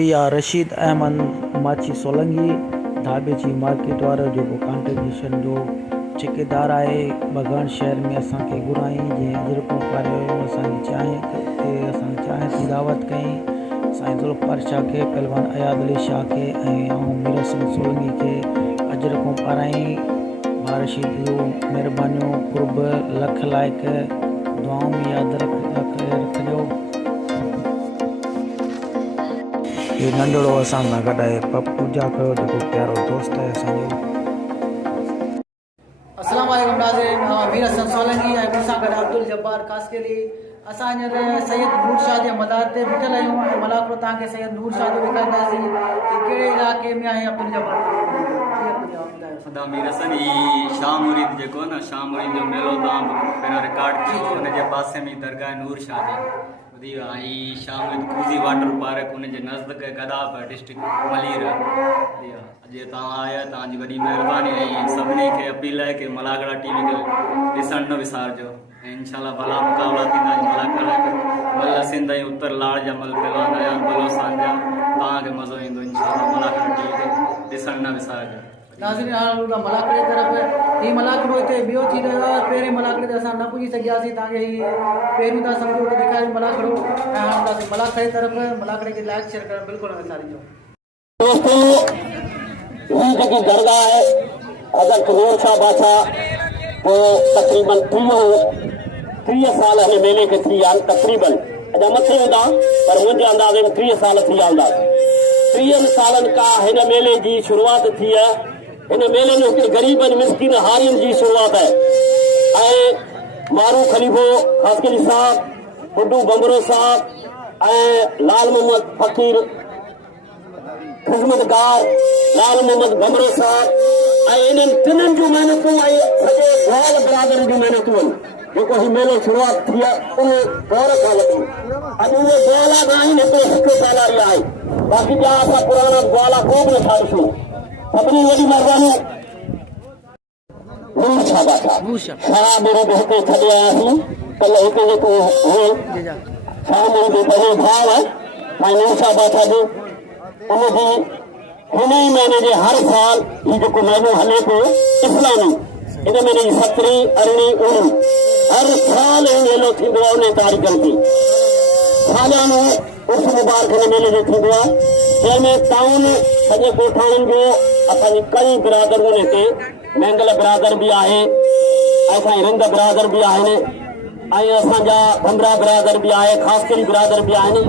थी या रशीद अहमद माची सोलंगी ढाबे जी मार्केट वारो जो कॉन्ट्रीब्यूशन जो ठेकेदार है बगान शहर में असांखे घुराई जीअं अजरको पारियो असांजी चांहि की दावत कई साईं ज़ुल्फ़िकार शाह के पहलवान अयाद अली शाह के मीर हसन सोलंगी के अजरको पाराई रशीद जो मेहरबानियों कुर्ब लख लाइक दुआओं में याद रखियो ये नंढड़ो असां सां गॾु आहे पूजा कयो जेको प्यारो दोस्त आहे असांजो। अस्सलाम वालेकुम नाज़रीन, मीर हसन सोलंगी ऐं मूंसां गॾु अब्दुल जब्बार कास्केली। असां हींअर सैयद नूर शाह जे मदार ते बीठल आहियूं ऐं मलाखरो तव्हांखे सैयद नूर शाह जो ॾेखारींदासीं कि कहिड़े इलाइक़े में आहे अब्दुल जब्बार। ख़ुदा मीर हसन ई शाह मुरीद जेको न शाह मुरीद जो मेलो तव्हां पहिरियों रिकॉर्ड कयो हुनजे पासे में दरगाह नूर शाह जी ॿुधी ऐं शाह मुरीद क्रूज़ी वाटर पार्क हुनजे नज़दीक गदाब डिस्ट्रिक्ट मलीर। अॼु तव्हां आया तव्हांजी वॾी महिरबानी ऐं सभिनी खे अपील आहे कि मलाखड़ा टीवी खे ॾिसणु न विसारजो ऐं इंशाल्लाह भला मुक़ाबला थींदा मलाखड़ा मल सिंध ऐं उत्तर लाड़ जा मल पहलवान आया बलोसान जा तव्हांखे मज़ो ईंदो इंशाल्लाह मलाखड़ा टीवी खे ॾिसणु न विसारजो। नाज़रीन हाणे मलाखड़े तरफ़ ही मलाखड़ो हिते ॿियो थी रहियो आहे। पहिरें मलाखड़े ते असां न पुॼी सघियासीं तव्हांखे ही पहिरियों था सम्झो त ॾेखारियो मलाखड़ो ऐं हाणे मलाखड़े तरफ़ मलाखड़े खे लाइक शेयर करणु बिल्कुलु न विसारिजो। दोस्तों ये जेकी दरगाह है अगर नूर शाह बादशाह वो तकरीबन 30 साल हिन मेले खे थी विया तकरीबन अञा मथे हूंदा पर मुंहिंजे अंदाज़े में 30 साल थी विया हूंदा। 30 सालनि खां हिन मेले जी शुरूआत थी आहे। हिन मेले में हिते ग़रीबनि मिस्किन हारियुनि जी शुरूआत आहे ऐं मारू खलीफ़ो खासकली साहब बुड्डू बंबरो साहब ऐं लाल मोहम्मद फ़कीर ख़िदमतगार लाल मोहम्मद बंबरो साहब ऐं इन्हनि टिन्हनि जूं महिनतूं ऐं सॼे ग्वाल बिरादरी जूं महिनतूं आहिनि जेको हीउ मेलो शुरूआत थी आहे उन दौर खां वठी अॼु उहे ग्वाला न आहिनि हिते हिकु सालारी आहे बाक़ी ॿिया असां पुराणा ग्वाला को बि नथा ॾिसूं। सभिनी वॾी महिरबानी नूर शाह बादशाह शाह मुरीद हिते छॾे आयासीं कल्ह हिते जेको हो शाह मुरीद जो पंहिंजो भाउ आहे साईं नूर शाह बादशाह जो उनजी हिन ई महीने जे हर साल हीउ जेको मेलो हले पियो इस्लामी इन महीने जी 17, 18, 19 हर साल ही मेलो थींदो आहे उन तारीख़नि ते सालियानो उर्स मुबारक हिन मेले जो थींदो आहे जंहिंमें टाउन सॼे ॻोठाणनि जो असांजी कई बिरादरूं हिते मैंगल बिरादर बि आहे असांजी रिंद बिरादर बि आहिनि ऐं असांजा भमरा बिरादर बि आहे ख़ासकरी बिरादर बि आहिनि।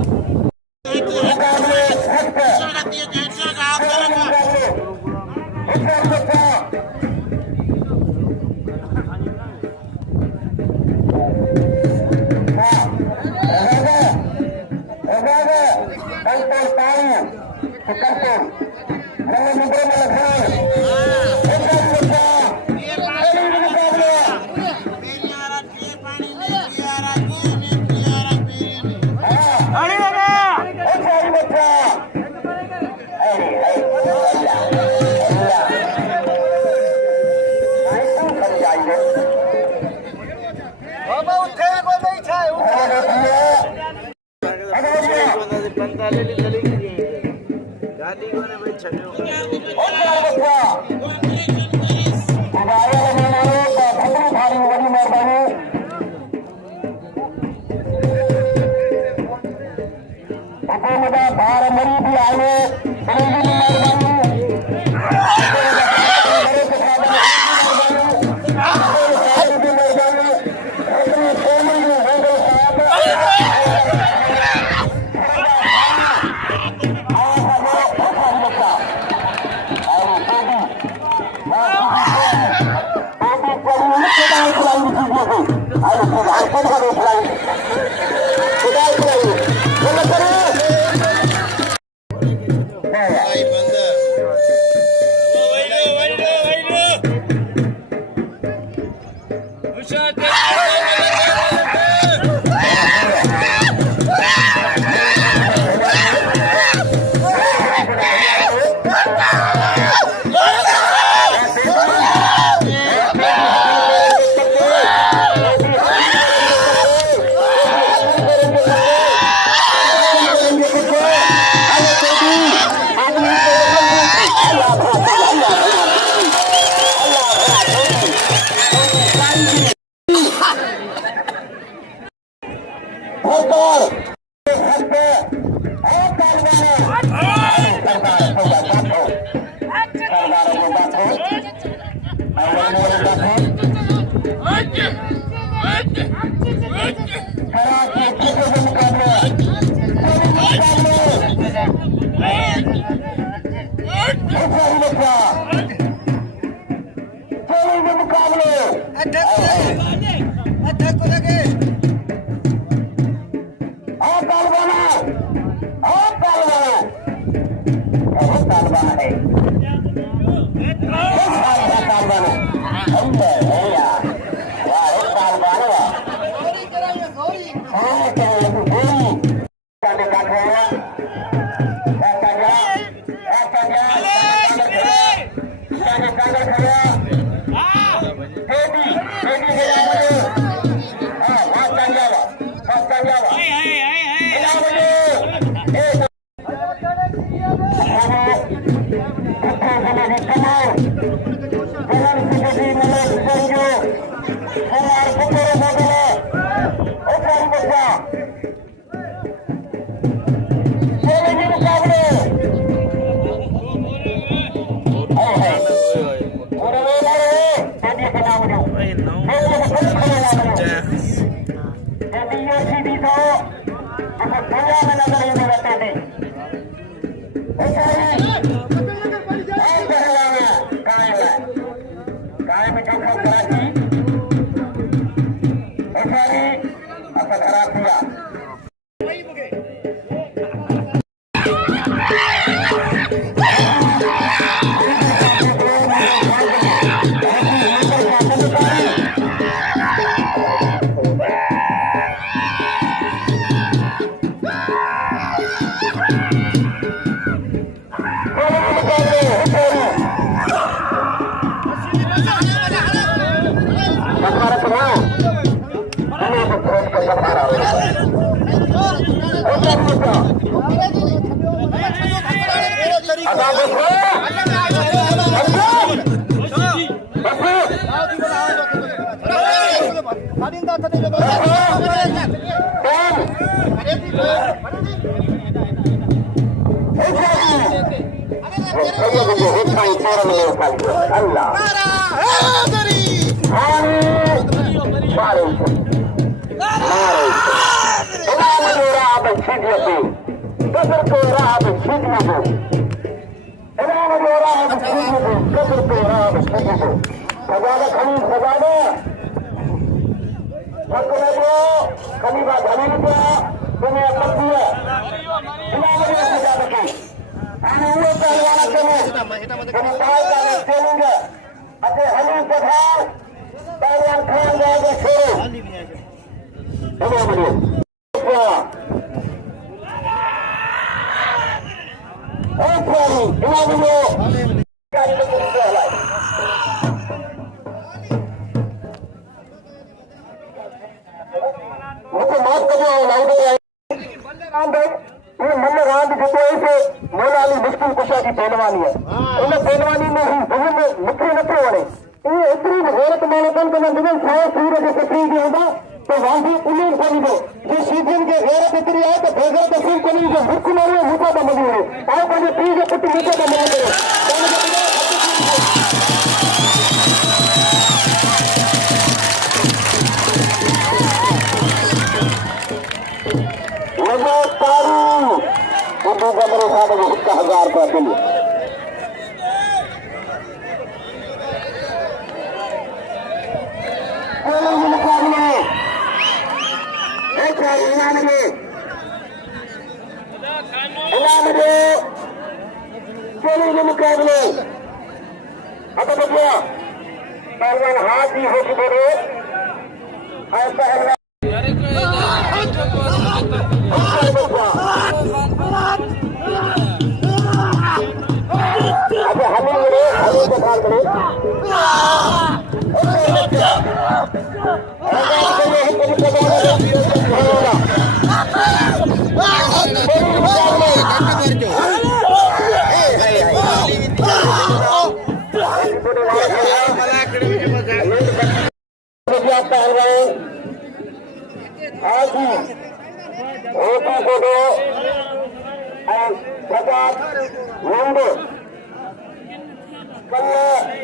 पहलवान हाथ ही हो बोलो Loond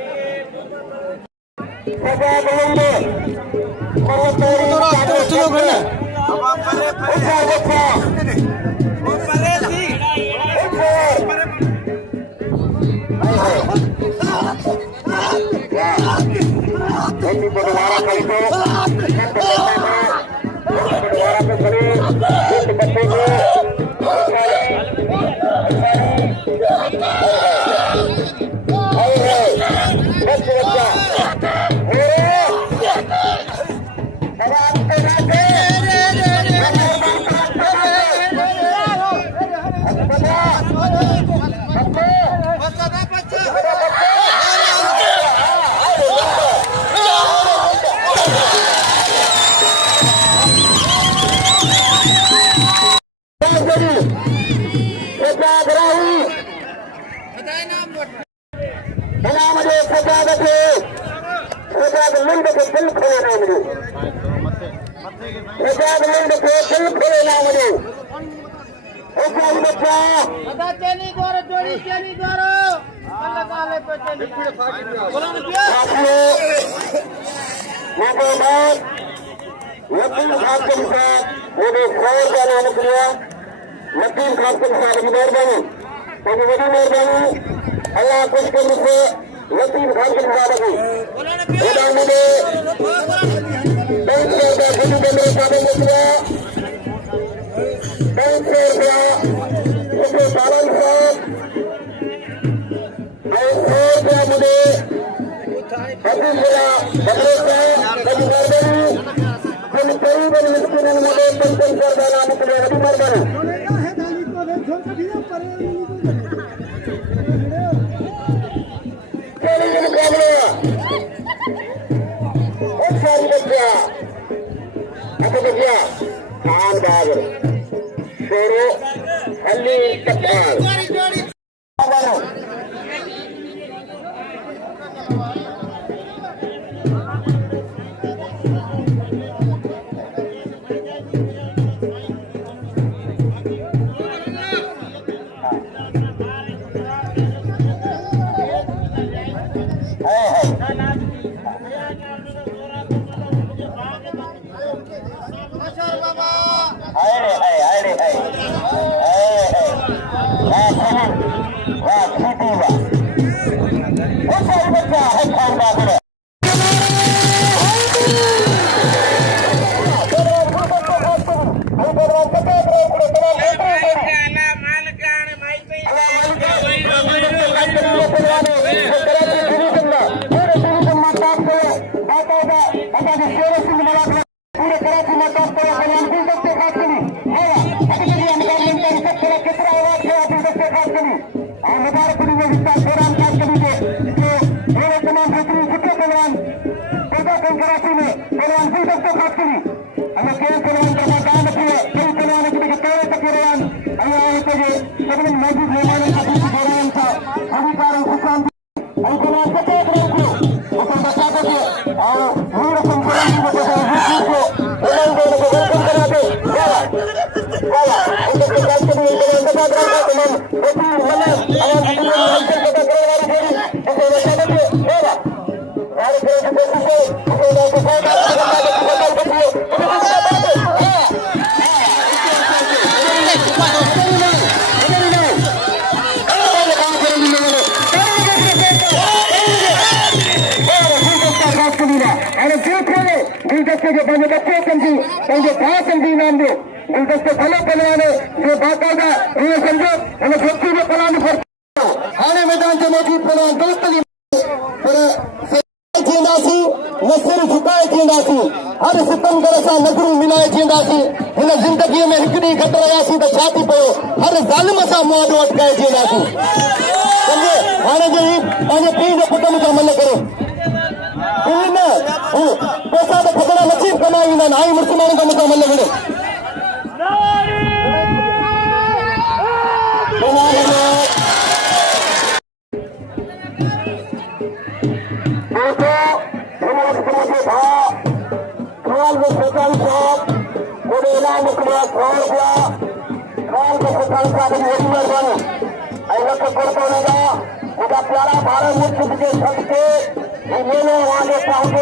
प्यारा भारत मुल्क के सबके ये मेले आगे पहुंचे,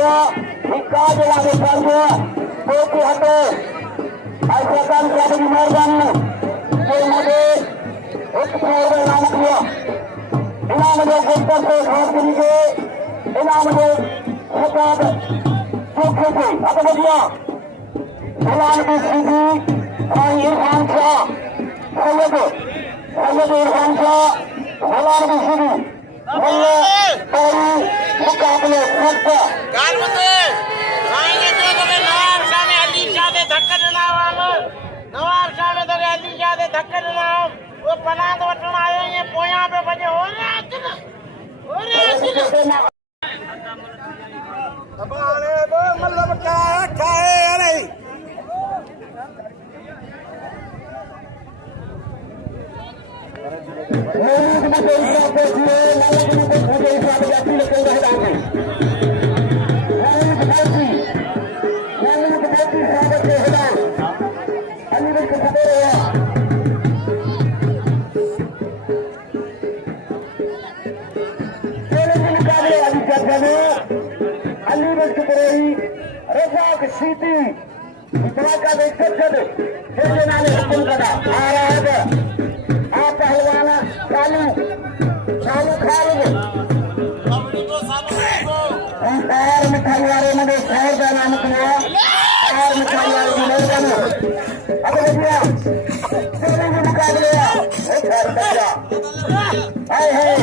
ये काज आगे पहुंचे, तो की हटे ऐसा काम करने की मेहरबानी ये मुझे एक प्रोग्राम नाम किया इनाम मुझे गुप्तर से खास करिए इनाम मुझे सकात चौथे से अब बढ़िया फलान की सीधी और इरफान शाह सैयद इरफान शाह फलान की सीधी मुल्ला तारी मुकाबले फटका कारमते आएंगे जो तुम्हें नवाब शाह में अली शाह दे धक्का देना वाला नवाब शाह में तो अली शाह दे धक्का देना वो पनाद वटण आयो ये पोया पे बजे हो रहा है अब आने वो मतलब क्या खाए अरे Sheedi, का पहलवान चालू खाएंगे और मिठाई वाले मुझे शहर का नाम किया और मिठाई वाले मिले अब भैया चलेंगे मुकाबले आए हैं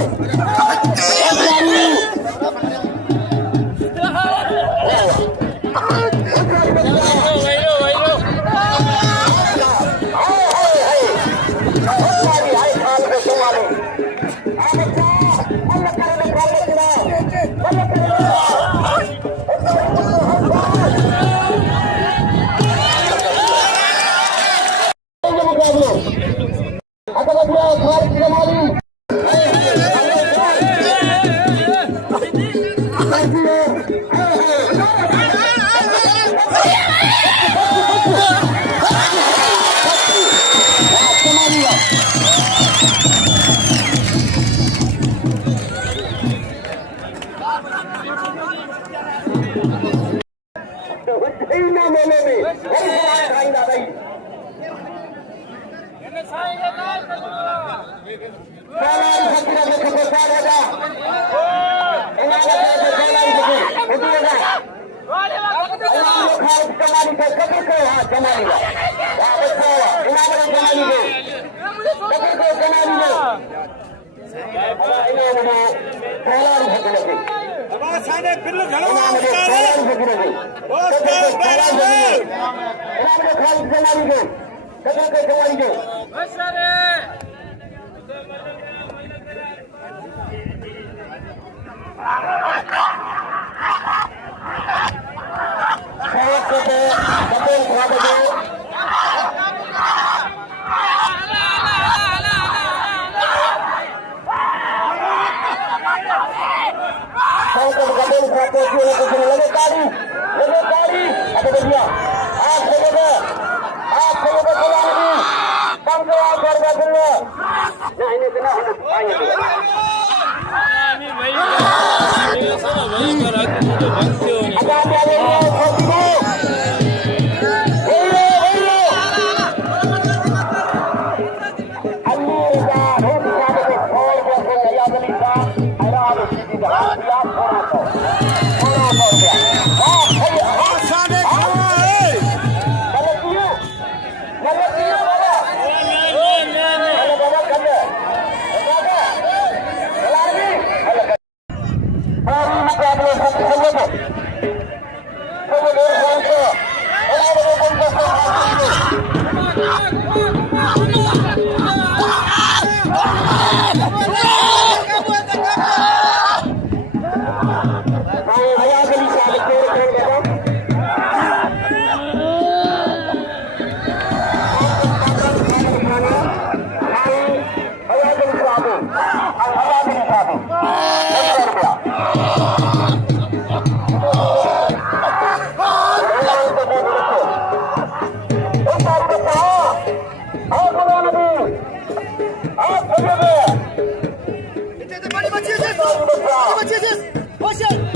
Watch it!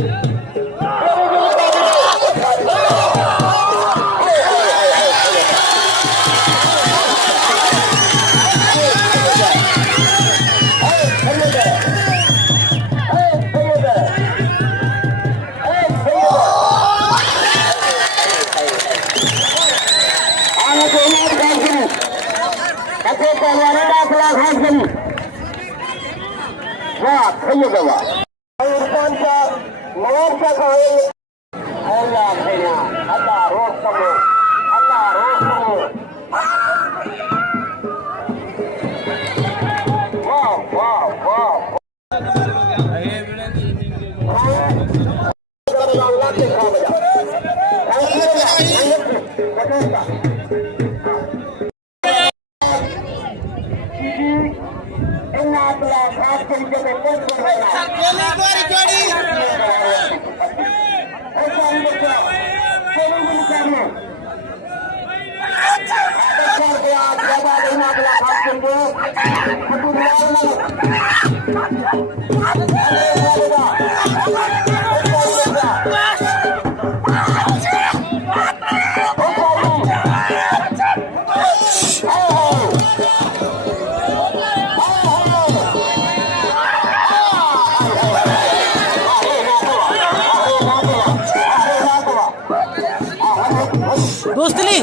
सैयदवा इरफान शाह नवाब शाह का अल्लाह खैरा अल्लाह रोक करो अल्लाह रोक करो वाह वाह वाह दोस्तली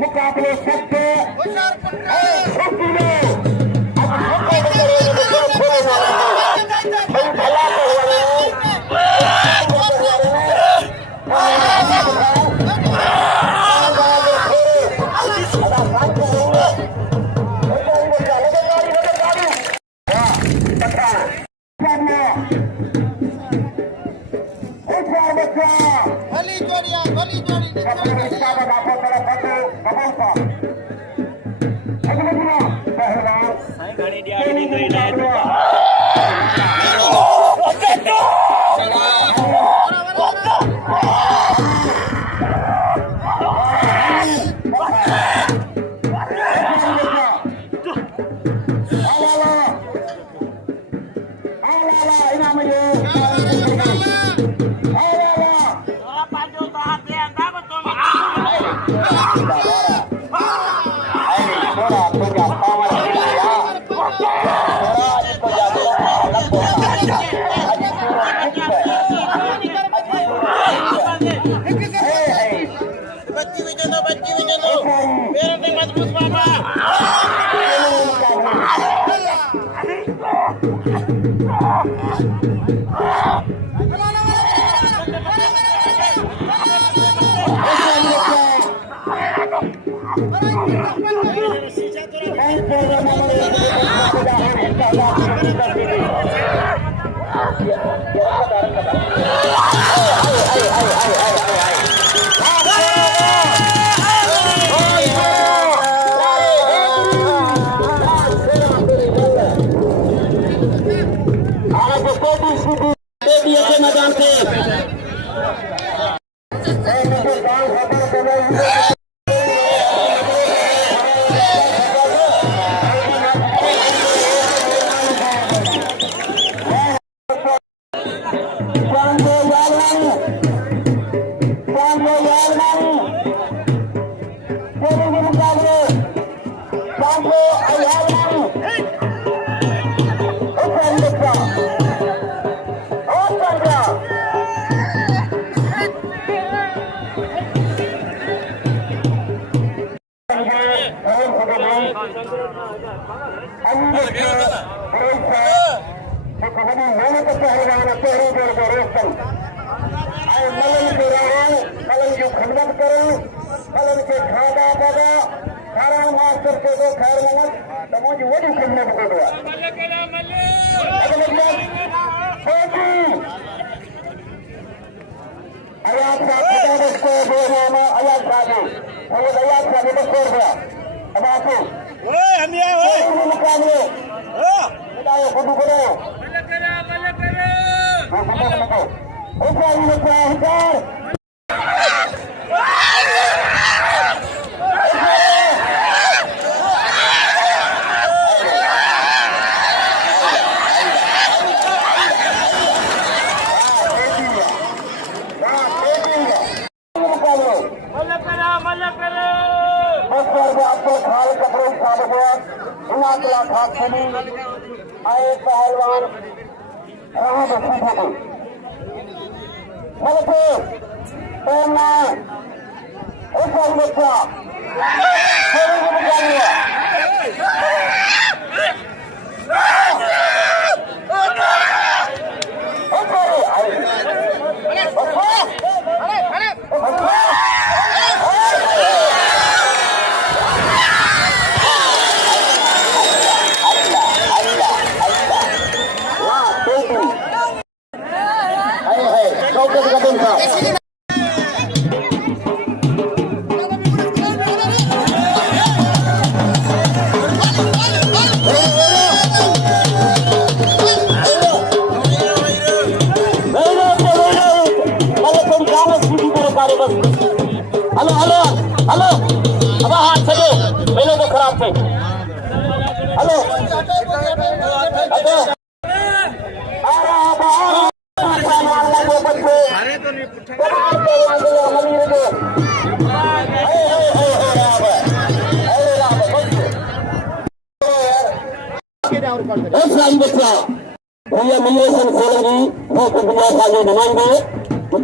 मुकाबले सकते मैदान से पहलवान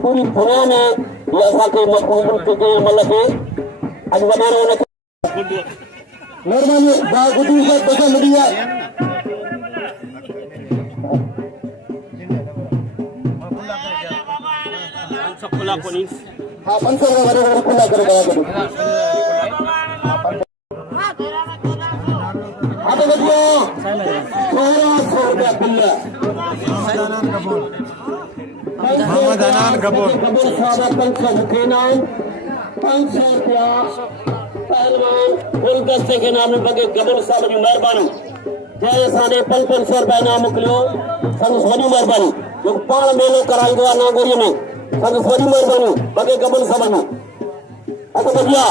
पूरी दुनिया में मोहम्मद बुक्ति के मल के आज मेहरबानी बागुदी से बचा मीडिया हाँ पंचर वगैरह खुला कर दया करो हाँ तो देखिए 1600 रुपया खुला मोहम्मद अनान कपूर रुपया पहलवान गुलदस्ते के नाम में गबूर साहब जी मेहरबानी जय असांजे 500 रुपया इनाम मोकिलियो संदसि वॾी महिरबानी जो पाण मेलो कराईंदो आहे नागोरीअ में संदसि वॾी महिरबानी बगे गबूर साहब में असां बढ़िया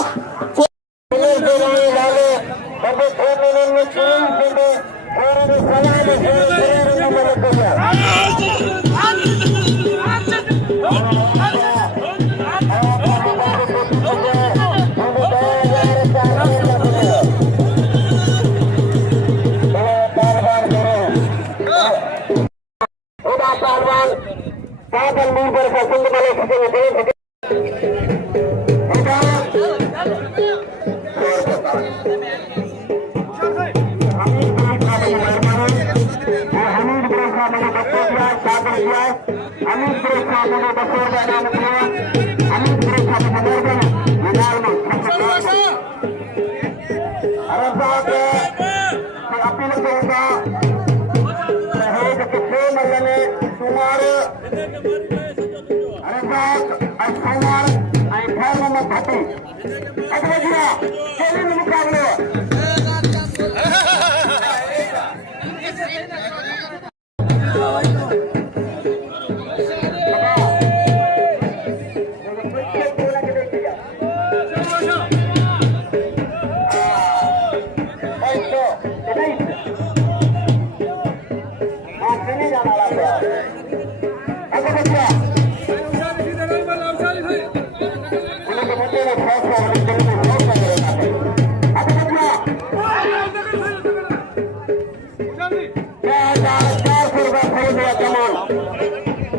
अरे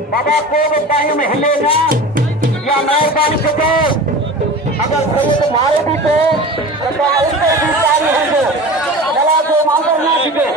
बाबा को टाइम हिलेगा या मेहरबानी से तो अगर कोई तो मारे भी तो उससे भी जारी होंगे चला तो मांगर ना सीखे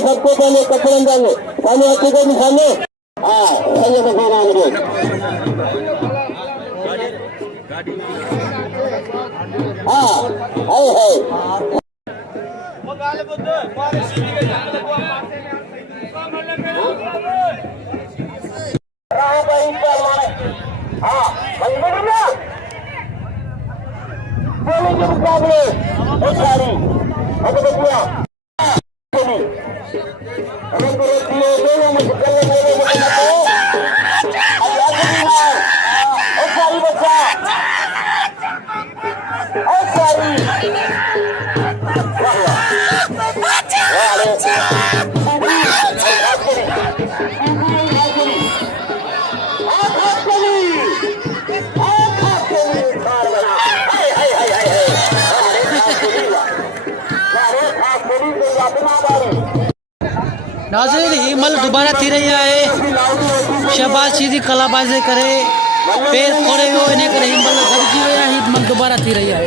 सबको पहले कपड़े डालो सामने हाथी को निशाने सही को फोन आने बोलेंगे मुकाबले नाज़रीन ही मल दोबारा थी रही है शहबाज शीदी कलाबाज़ी करे पैर खोड़े हो इन करे ही मल गॾिजी विया ही मल दोबारा थी रही है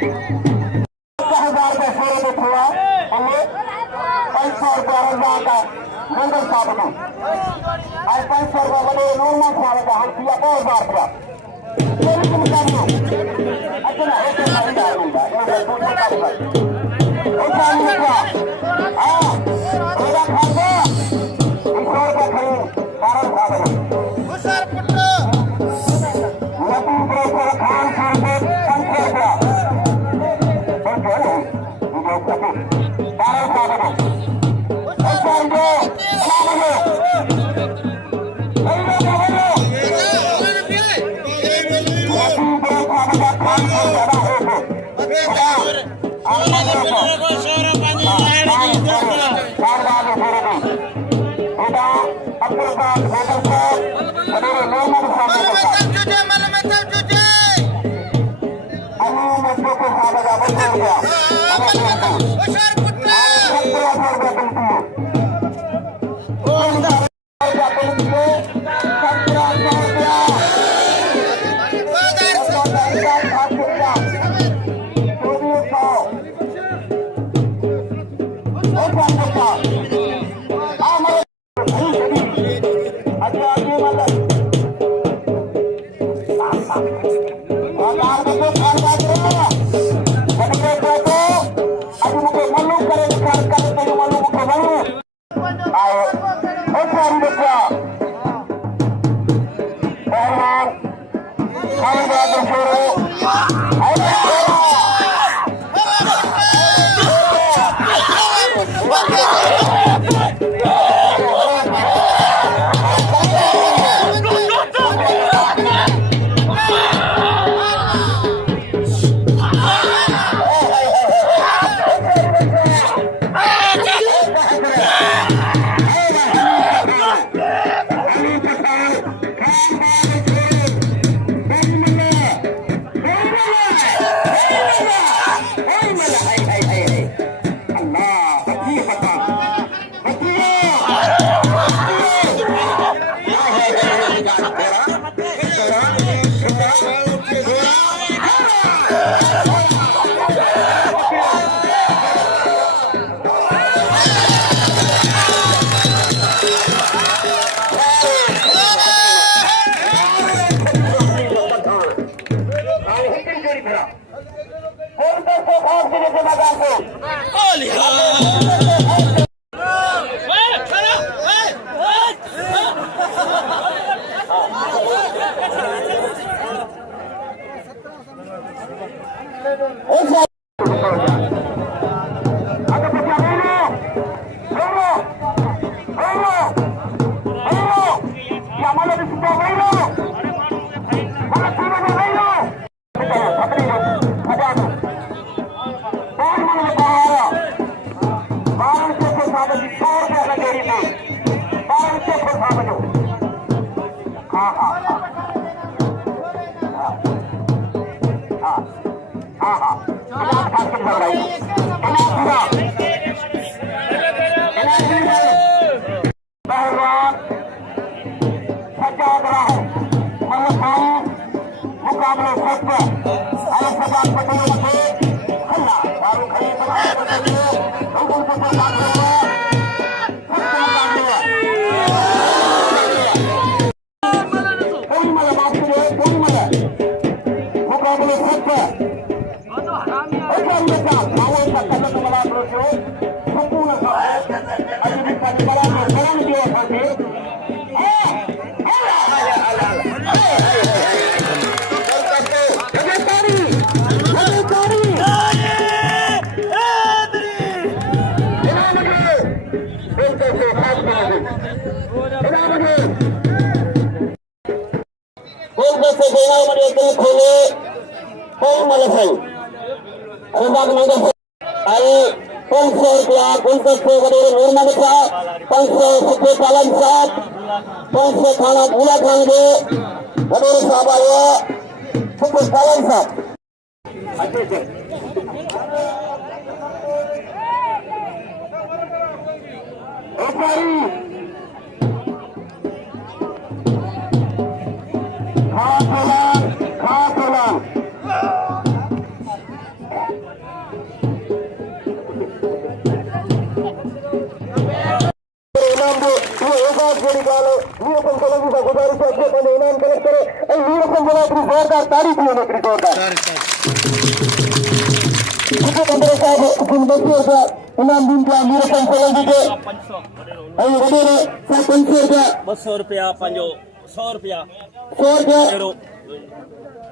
1000 रुपये शेरो में हुआ हमें 500 रुपया रमजान का मंगल साहब को और 500 रुपया बड़े नॉर्मल साहब का हम किया 2000 रुपया अच्छा ऐसे मिलता ये बहुत हाँ मेरा खासा ईश्वर का खड़ी कारण साहब नबी ब्रेकर खान खान से 500 रुपया कारण साहब ऐसा जो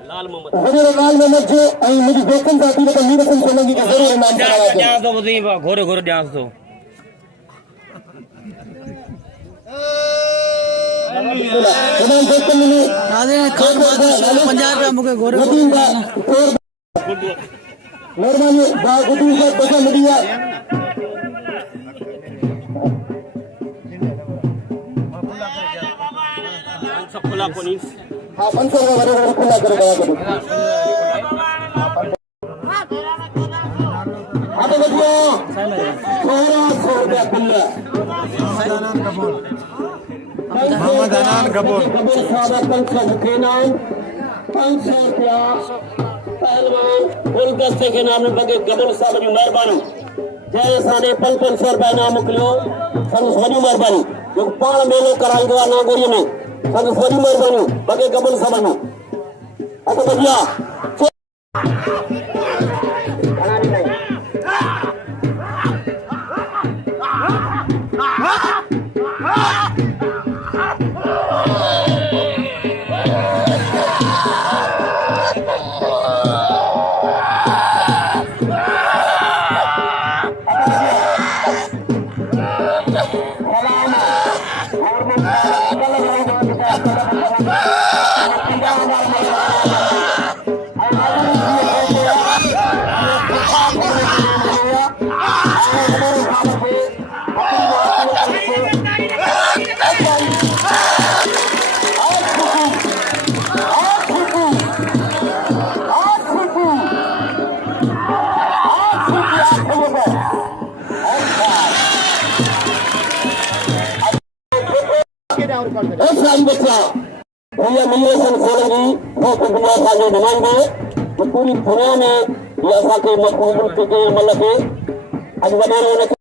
लाल मोहम्मद जो मुझे दोस्तन साथी ने मीर हसन सोलंकी का जरूर इनाम कराया तो वधी घोरे घोरे ध्यान दो नाज़रीन खान बहादुर 50 रुपया मुके घोरे मेहरबानी बागुदी से पैसा मिलिया सब खुला पुलिस हाँ 500 रुपये खुला कर गया करो हाँ तो बच्चों 1600 रुपया खुला मोहम्मद अनान कपूर 500 रुपया पहलवान गुलदस्ते के नाम में बगे गबल साहब जी मेहरबानी जय साडे 500 रुपया नाम मोकिलियो संदस वॾी मेहरबानी जो पाण मेलो कराईंदो आहे नागोरीअ में संदस वॾी मेहरबानी बगे गबल साहब में अत बढ़िया भैया मिलेशन सोलंकी जो नुमाइंदे पूरी दुनिया में ये असांखे मक़बूल के मल खे अॼु वॾेरो हुनखे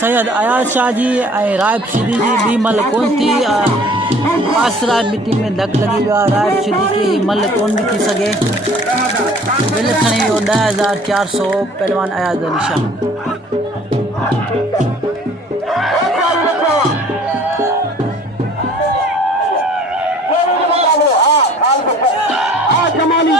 सैयद अयाज शाह जी रायब शीदी जी ॿी मल कोन थी आसरा मिटी में धक लगी वियो आहे रायब शीदी खे ही मल कोन बि थी सघे बिल खणी वियो 10,400 पहलवान अयाज निशान जमानी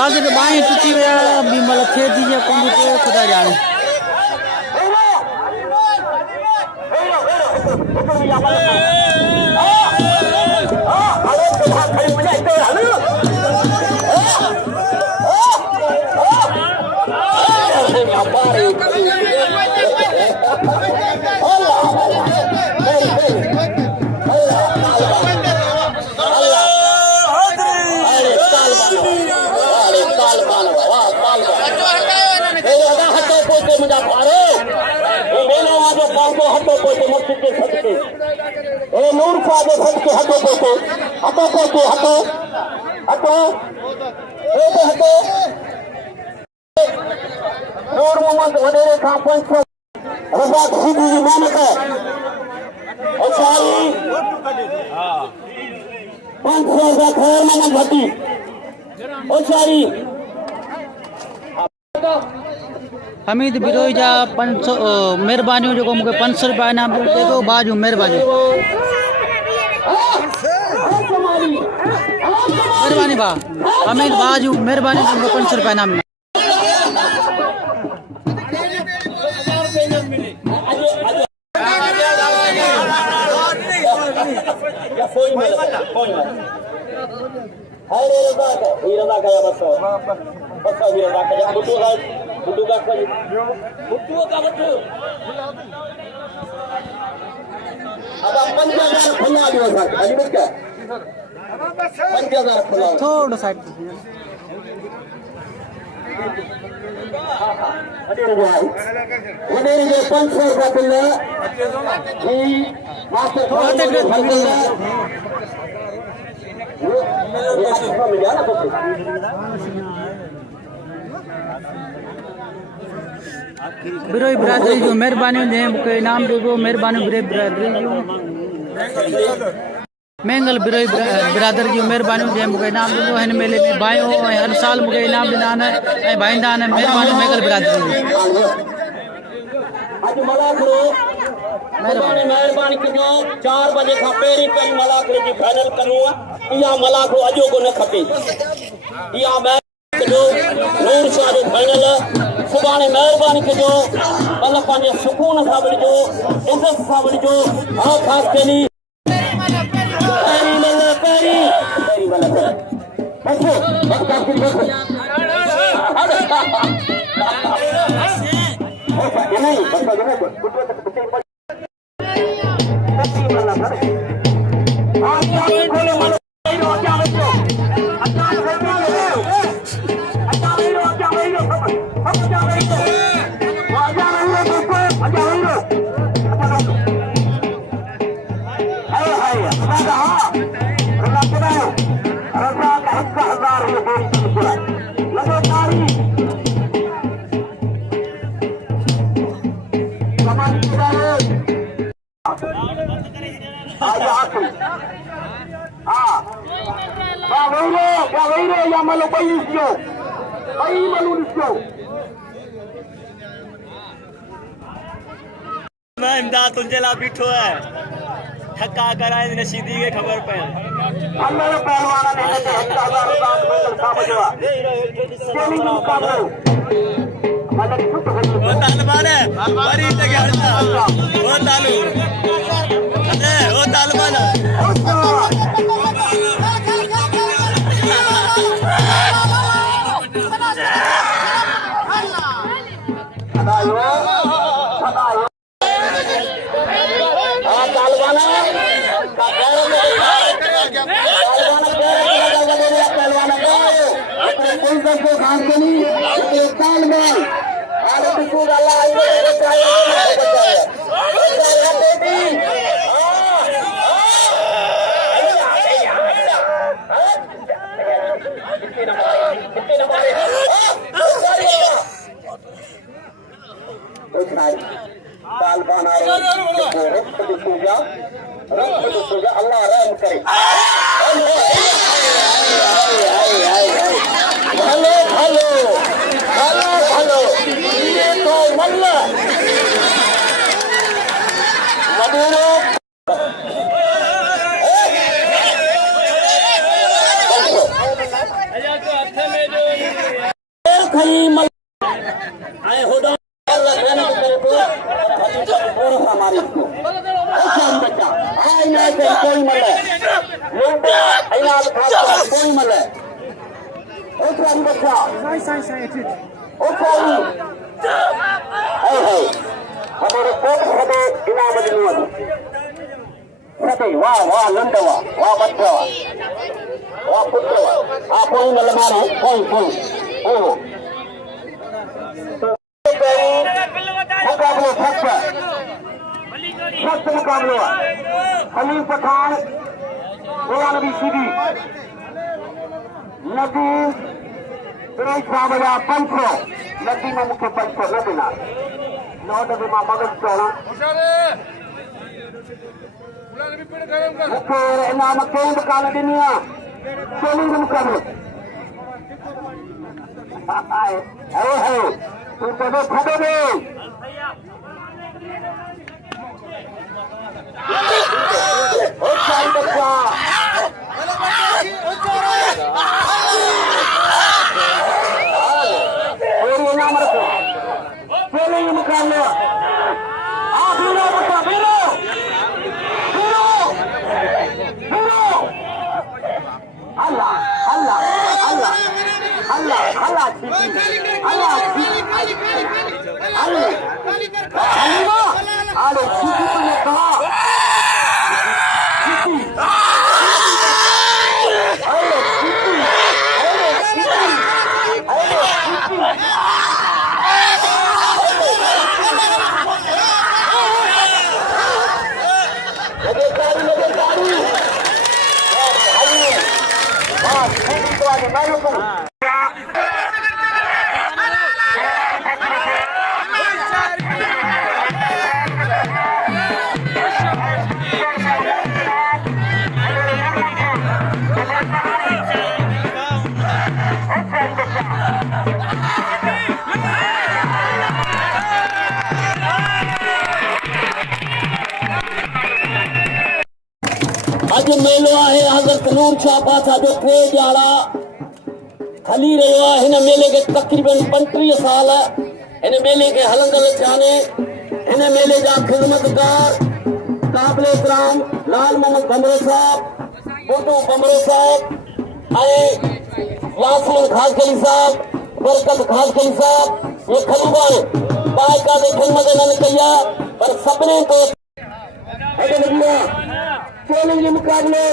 आज के बाएं टूटी हुआ भी मतलब थे दीजिए कौन को खुदा जाने नूर शाह के फट के हटो पोते हटो पोते हटो हटो हटो नूर मोहम्मद वडेरे का 500 रजा शीदी जी मानक है ओसाई 500 का खैर मोहम्मद भट्टी ओसाई हमीद बिरोई जा 500 मेहरबानी जो मुझे 500 रुपया इनाम दे दो बाजू मेहरबानी मेहरबानी बा हमीद बाजू मेहरबानी तुमको 500 रुपया इनाम थोड़ा साइड वडेरे 500 का बिल मास्टर बिरोई बिरादरी जो मेहरबानी दे मुझे इनाम दे दो मेहरबानी बिरोई बिरादरी जो मैंगल बिरोई बिरादर जी महिरबानी जंहिं मूंखे इनाम ॾिनो हिन मेले में भाइयों हर साल मूंखे इनाम ॾींदा आहिनि ऐं भाईंदा आहिनि महिरबानी मैंगल बिरादर जी अॼु मलाखरो महिरबानी कजो 4 बजे खां पहिरीं मलाखरे जी फाइनल करूं इहा मलाखरो अॼोको न खपे इहा कजो नूर शाह जो फाइनल सुभाणे महिरबानी कजो मतलब पंहिंजे सुकून सां विझो इज़त सां विझो हा ख़ासकेली मैं इमदाद तुझे ला बीठो है थका कराए नशीदी के खबर पे अल्लाह पहलवान ने 1000 मुकाबला वो तालिबान है बड़ी लगे हड़ता वो तालू अरे वो तालिबान अल्लाह रहम करे हेलो हेलो हेलो हेलो ये तो मल्ला मदूरो खई मल आए होदा अल्लाह रहम करे तो हमारी को बच्चा आए ना कोई मल्ला लोग इलाज खास कोई मल्ला बच्चा हमारे कोट सदे इनाम दिनुआ सदे वाह वाह लंड वाह बच्चा वाह पुत्र आप कोई मल्ला मारो कोई ओ मुकाबला सख्त मुकाबला खलील पठान नबी सीधी नबी साहब जा 500 नबी में मुख्य 500 न देना नौ डबे में मगज चौड़ा मुख्य इनाम कई दुकान दिनिया चोली मुकाबले अरे है तू कदे खड़े दे ओ साई बच्चा मुकाबला अल्लाह अल्लाह अल्लाह अल्लाह अल्लाह मेलो आहे हज़रत नूर शाह पाछा जो 3 ॼाणा हली रहियो आहे। हिन मेले खे तक़रीबन 35 साल हिन मेले खे हलंदड़ थियाने। हिन मेले जा ख़िदमतकार काबिल इकराम लाल मोहम्मद बमरो साहब, बुड्डू बमरो साहब ऐं यासीन खासकली साहब, बरकत खासकली साहब ये खलीफा बाइका की खिदमत इन्होंने कई है। पर सभिनी को चैलेंज मुकाबले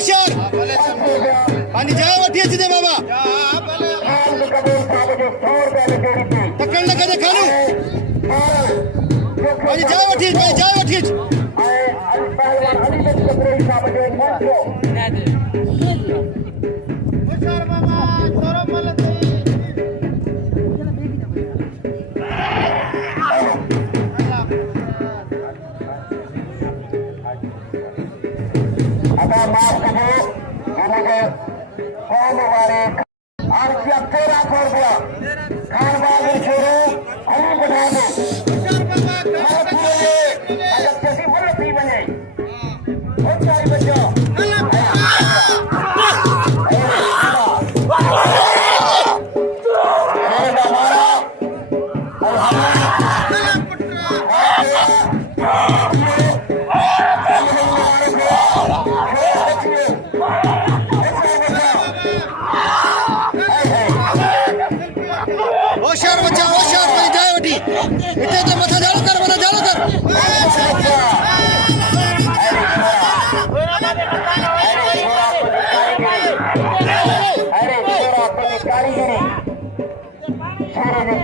होशियार पानी जाए वठी अच दे बाबा टक्कर न करे खानू पानी जाए वठी होशियार बाबा छोरो बोलते अदा माफ करो मुझे कौन वाले और क्या 1300 रुपया खान बाग छोड़ो अभी बढ़ा दो अगर कैसी मुल्क भी बने बहुत सारी बच्चों होशियार बच्चा होशियार पानी जाए वठी इते तो मथा जालो कर अरे छोरा अपनी कारीगरी छोरे की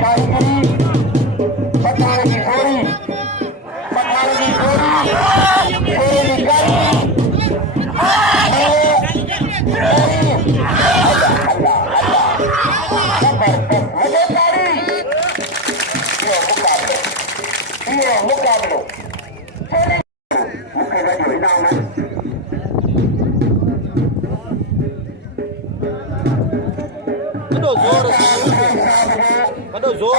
कारीगरी पठान की छोरी छोरे की मुकाबलो कदो जोर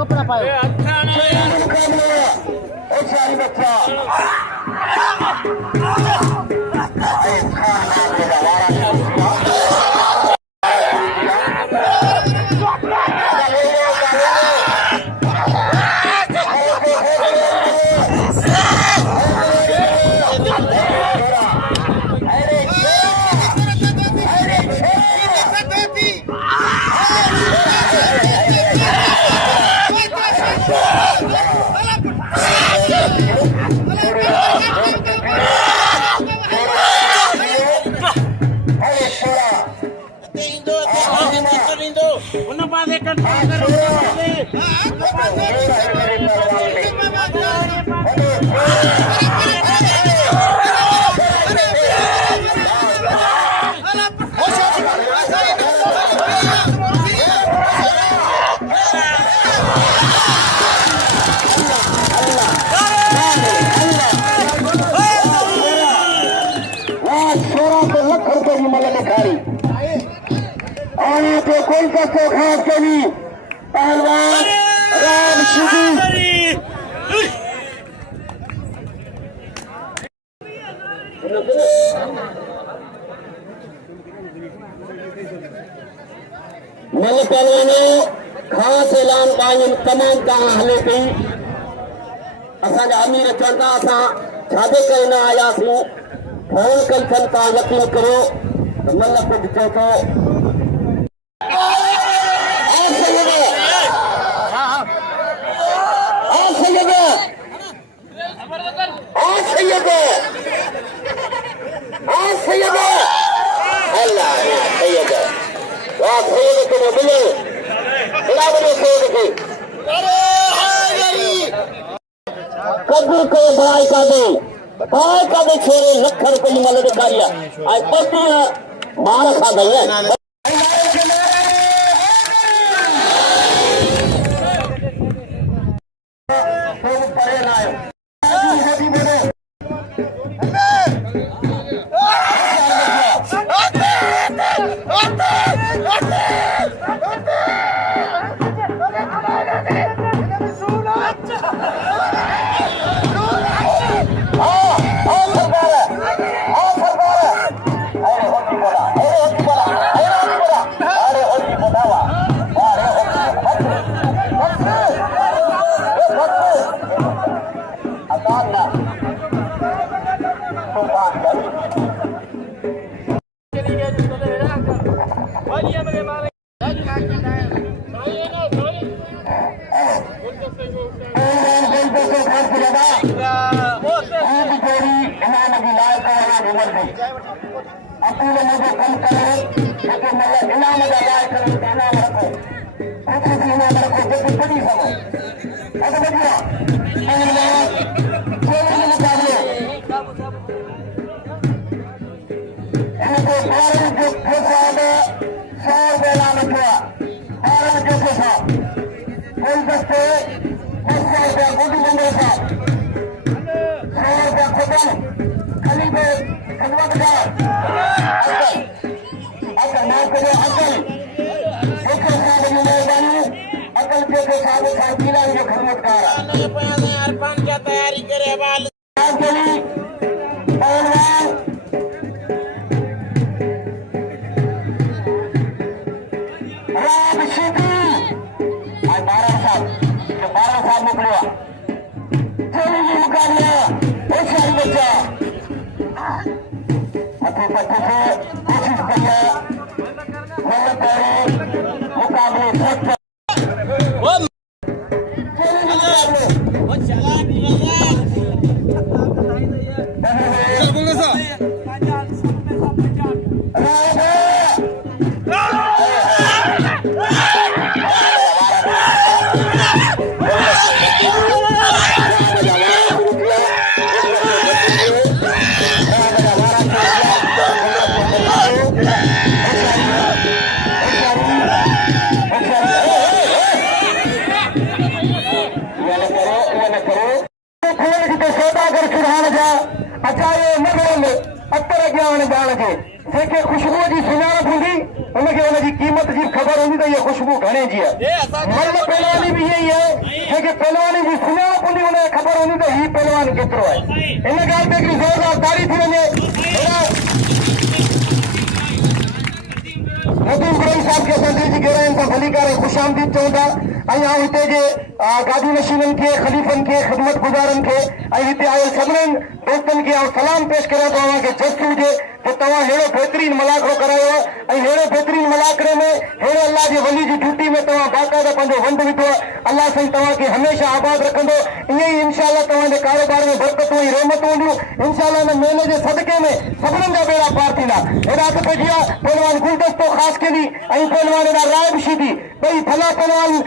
कपड़ा पायो खशकली पहलवान राम शीदी मल पहलवानों खास ऐलान पाइन तमाम कहां हले पई असा अमीर चंदा असा छादे करे न आयासीं फोन कई थन ता यकीन करो मल पुट चए तो को भाई का दे छोरे लख रुपए की मदद करिया आई पत्ती मार खा गई है तैयारी करे जेके खुशबू जी सुञाणप हूंदी उनखे उनजी क़ीमत जी ख़बर हूंदी त इहा खुशबू घणे जी आहे मर्द पहलवानी बि इहा ई आहे जेके पहलवानी जी सुञाणप हूंदी उनखे ख़बर हूंदी त हीउ पहलवान केतिरो आहे इन ॻाल्हि ते हिकिड़ी ज़ोरदार ताड़ी थी वञे मोदी बुराई साहब खे असां दिलि जी गहराइनि सां भली करे ख़ुशि आमदीद चऊं था ऐं आउं हिते जे गादी नशीननि खे ख़लीफ़नि खे ख़िदमत गुज़ारनि खे ऐं हिते आयल सभिनीनि दोस्तनि खे आउं सलाम पेश करियां थो तव्हांखे जस्ट हुजे तो तव्हां अहिड़ो बहितरीन मलाखरो करायो आहे ऐं अहिड़े बहितरीन मलाखरे में अहिड़े अल्लाह जे वली जी ड्यूटी में तव्हां बाक़ाइदा पंहिंजो वंड विधो आहे अल्लाह साईं तव्हांखे हमेशह आबाद रखंदो ईअं ई इंशाअल्लाह तव्हांजे कारोबार में बरकतूं ऐं रहमतूं हूंदियूं इंशाअल्लाह हिन मेले जे सदके में सभिनीनि जा बेड़ा पार थींदा हेॾा त पइजी आहे पहलवान गुलदस्तो ख़ासकेली ऐं पहलवान हेॾा रायब शीदी ॿई भला पहलवान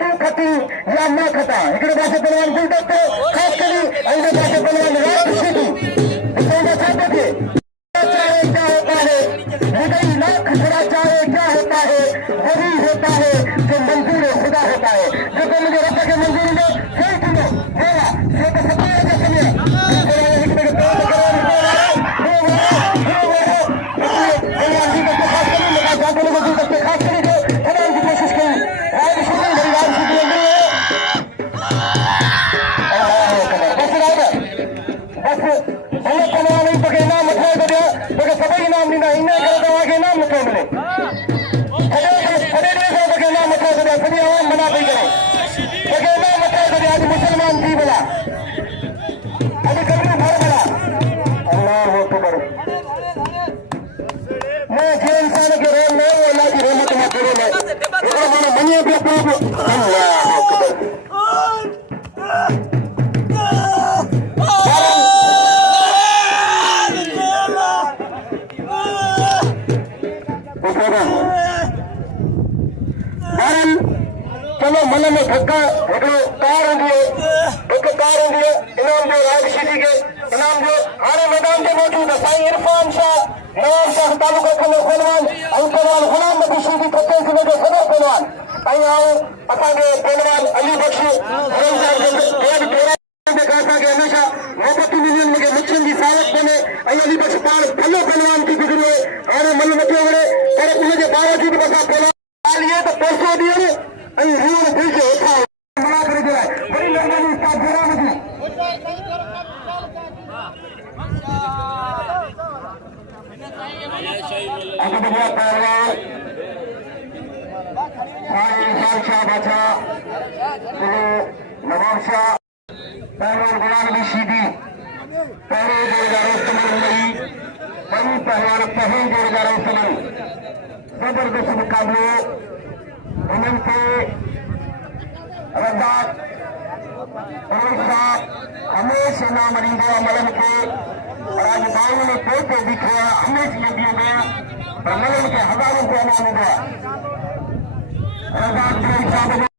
तूं खटी या मां खटा हिकिड़े पासे पहलवान गुलदस्तो ख़ासकेली ऐं ॿिए पासे पहलवान रायब शीदी चाहे क्या होता है लिगरी लाख खड़ा चाहे क्या होता है वही होता है जो मंजूर खुदा होता है जो तो मुझे रब के मंजूरी में सही सुनो मेरा ये तो सब का सुनिए खास करके भगवान की कोशिश की सभी इनाम ॾींदा इन करे तव्हांखे इनाम नथो मिले सॼे देश जो इनाम नथो छॾिया सॼी आवाम मना पई करे तोखे इनाम नथो छॾिया अॼु मुस्लमान थी भला अॼु कमरू भर भला अल्लाह अकबर मैं जे इंसान खे रोल में वो अल्लाह जी रहमत में पूरो में हिकिड़ो माण्हू मञे पियो पोइ अल्लाह अकबर चलो मन में धक्का हिकिड़ो कार हूंदी है, हिकु कार हूंदी है इनाम जो राज शीदी के इनाम जो हाणे मैदान ते मौजूद साईं इरफान शाह नवाब शाह तालुका खंडो पहलवान ऐं पहलवान गुलाम नबी शीदी खटे ज़िले जो सदर पहलवान ऐं असांखे पहलवान अली बख्श असांखे हमेशह मोहबत मिलियल मूंखे मुछनि जी सावत कोन्हे ऐं अली बख्श पाण भलो पहलवान थी गुज़रियो हाणे मन न पियो वणे पर उनजे बावजूद बि असां पहलवान इहे त पैसो ॾियनि ऐं रीअर दिल जे हेठां मलाखरे जे लाइ वरी महिरबानी उस्ताद जराम जी अॻियां पहलवान साईं इरफान शाह बादशाह नवाब शाह पहलवान गुलाम नबी शीदी पहिरें जोड़ रोस्तमन हुई वरी पहलवान पहिरें जोड़ रोस्तमन जबरदस्त मुक़ाबलो उन्हनि खे रज़ाक हमेशह इनाम ॾींदो आहे मलनि खे पर अॼु माण्हुनि में पोइ बीठो आहे हमेशह इहो ॾींदो आहे पर मलनि खे हज़ारों रुपया इनाम ॾींदो आहे रज़ाक जे हिसाब सां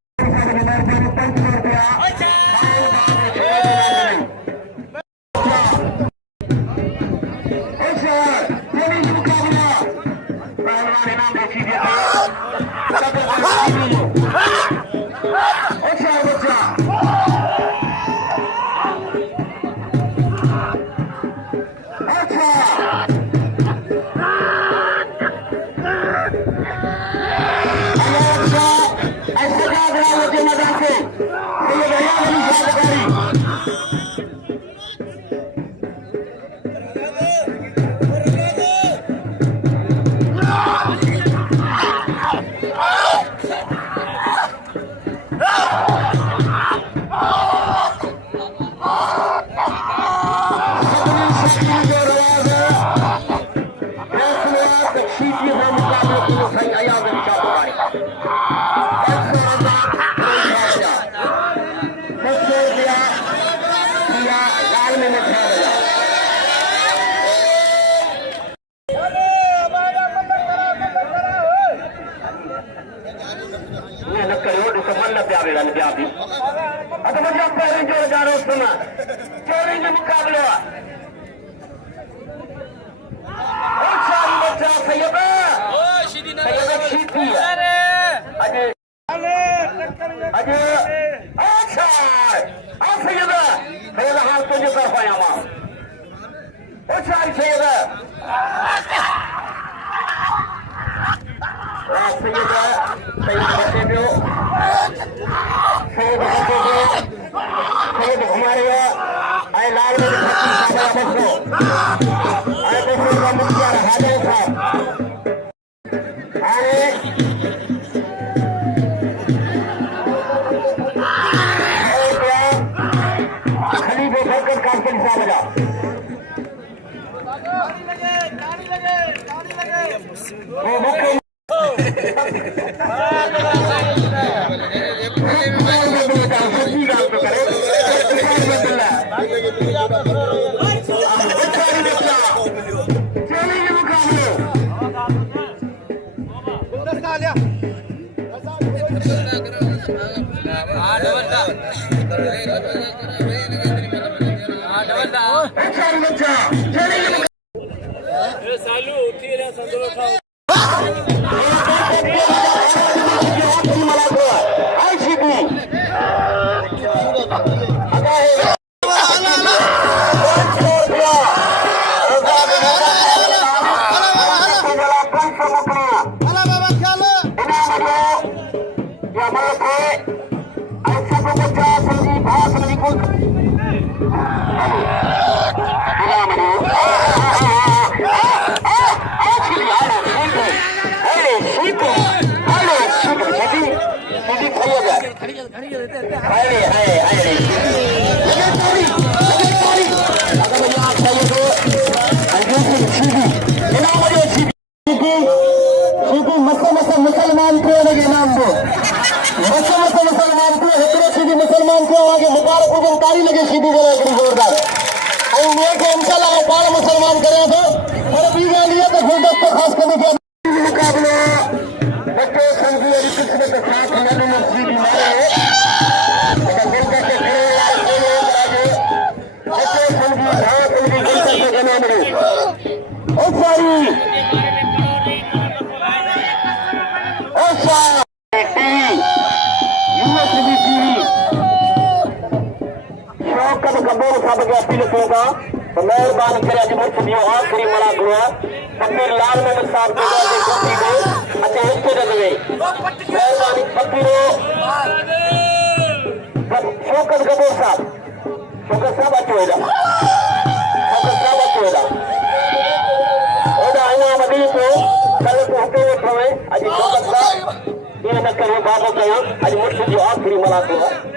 500 रुपया मुक़ाबला बच्चे संघी और कृष्ण के साथ नबी शीदी मेहरबानी करे अॼु मुल्क जो आख़िरी मलाखड़ो फकीर लाल मोहम्मद साहब के कुश्ती दे अचे हिस्से दे मेहरबानी फकीरो शौकत कपूर साहब अचो हेॾा ओॾा इनाम ॾेई पियो कल्ह तूं हुते वेठो हुए अॼु शौकत साहब ईअं न करियो बाबो कयो अॼु मुल्क जो आख़िरी मलाखड़ो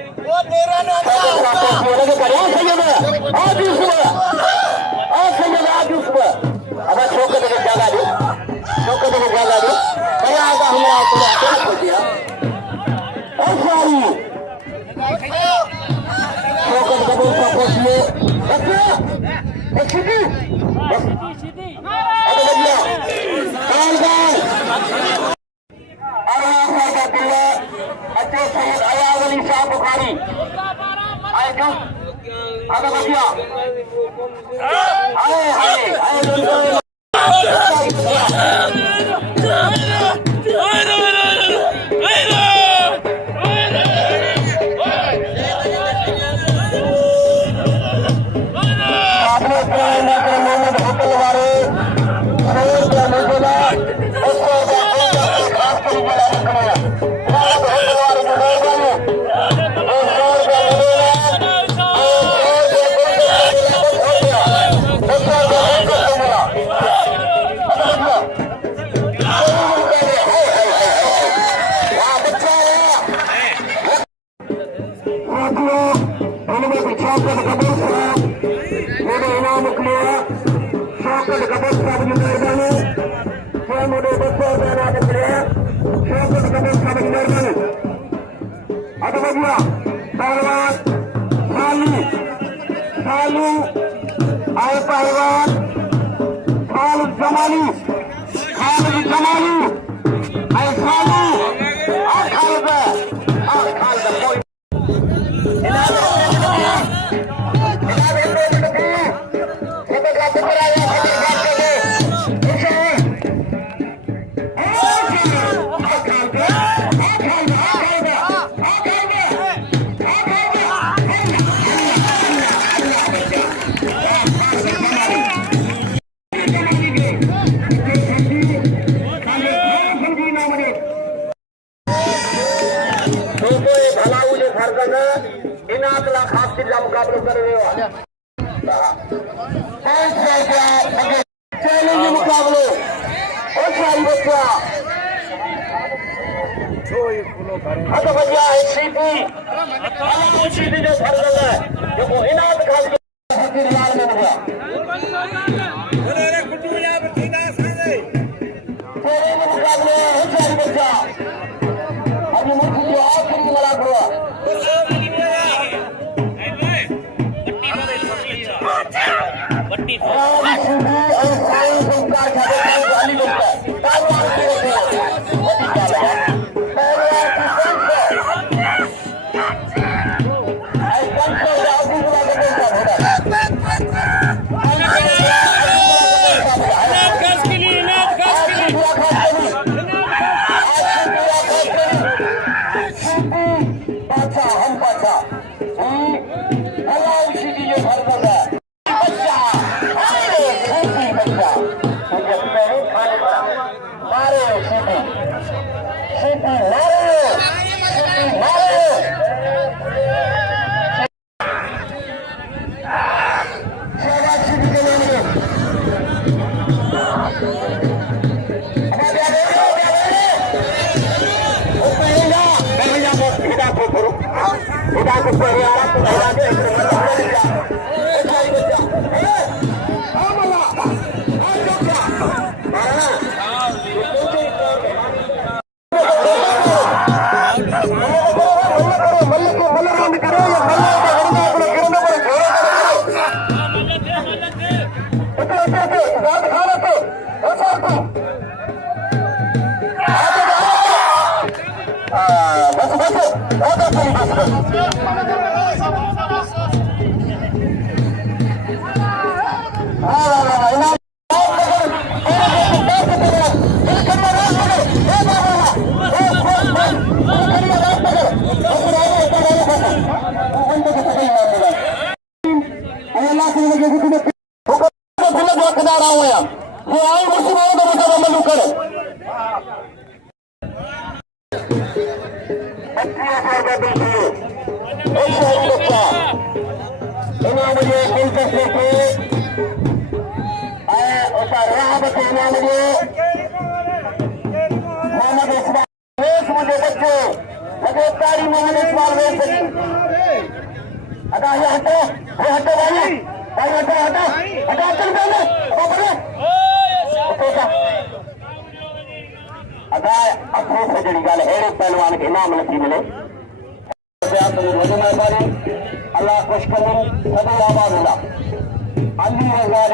मुकाबलो कर रहे हो चैलेंज मुकाबलो और सारी बच्चा हद बजा है सीधी जो फर्ज है जो को इनाम खास के लाल में हुआ चैलेंज मुकाबले और सारी बच्चा अभी मुझे जो आखिरी मलाखड़ो पहलवान के इनाम नसीब मिले अल्लाह खुशकली सदर आबाद अली हजार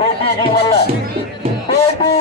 बेटी जी मल बेटी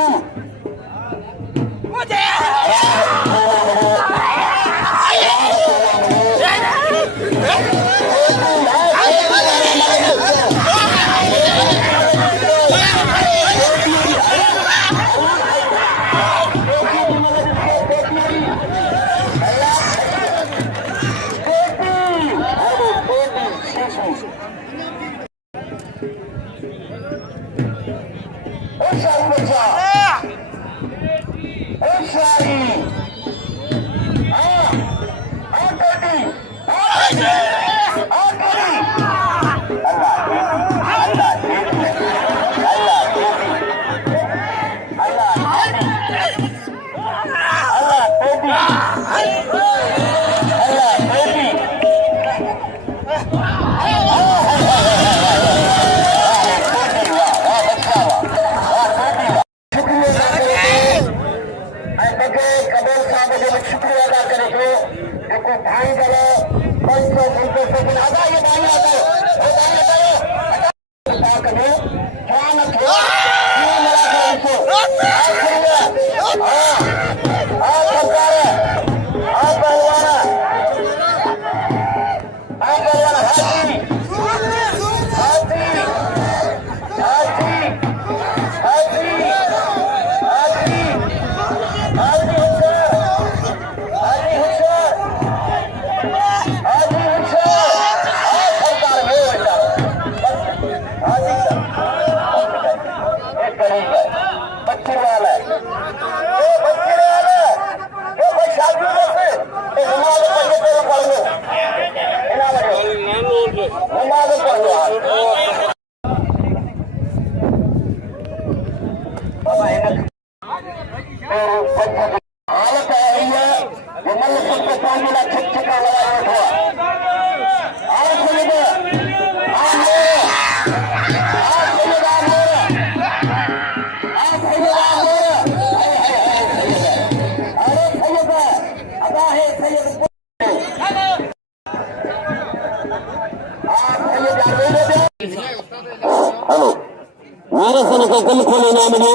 दिल खोले नाम में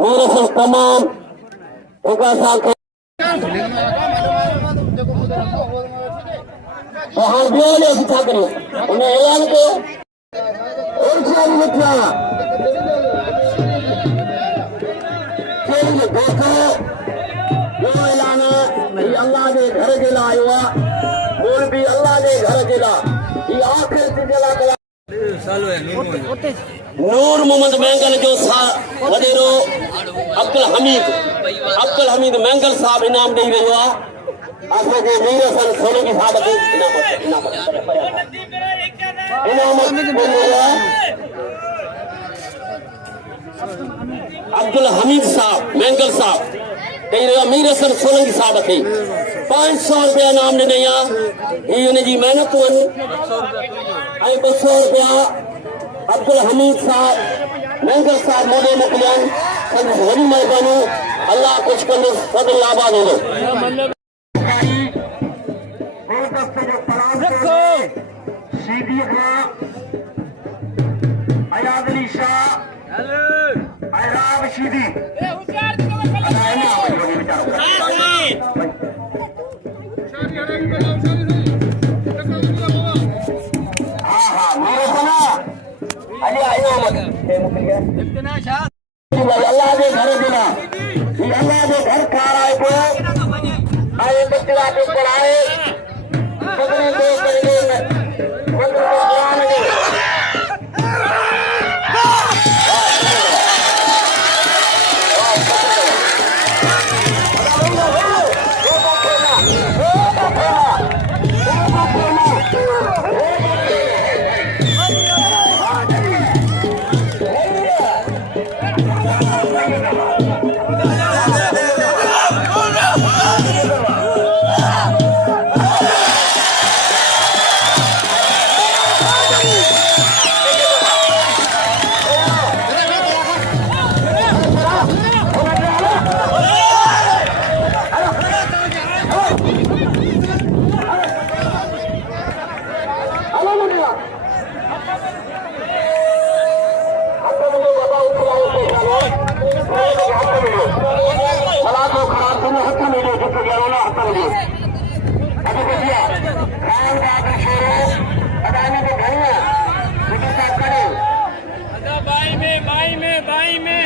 मेरे से तमाम शिक्षा करियो उन्हें ऐलान कयो ऐलान अल्लाह के घर के लाइ आयो आहे भी अल्लाह के घर के लाइ आखिर नूर मोहम्मद मैंगल जो वडेरो अब्दुल हमीद मैंगल साहब इनाम ॾेई रहियो आहे असांखे मीर हसन सोलंगी साहब खे अब्दुल हमीद साहब मैंगल साहब ॾेई रहियो मीर हसन सोलंगी साहब खे 500 रुपया इनाम ॾिनई आहे ही हुनजी महिनतूं आहिनि ऐं 200 रुपया अब्दुल हमीद साहब मैंगल साहब मोॾे मोकिलियनि संदसि वॾी महिरबानी अल्लाह कुझु कंदुसि सदर आबाद हूंदो शीदी खां अयाद अली शाह अहराब शीदी अल्लाह के घर बिना अल्लाह के घर खाराए पियो ऐं बच्चा पे पढ़ाए सभिनी बाई में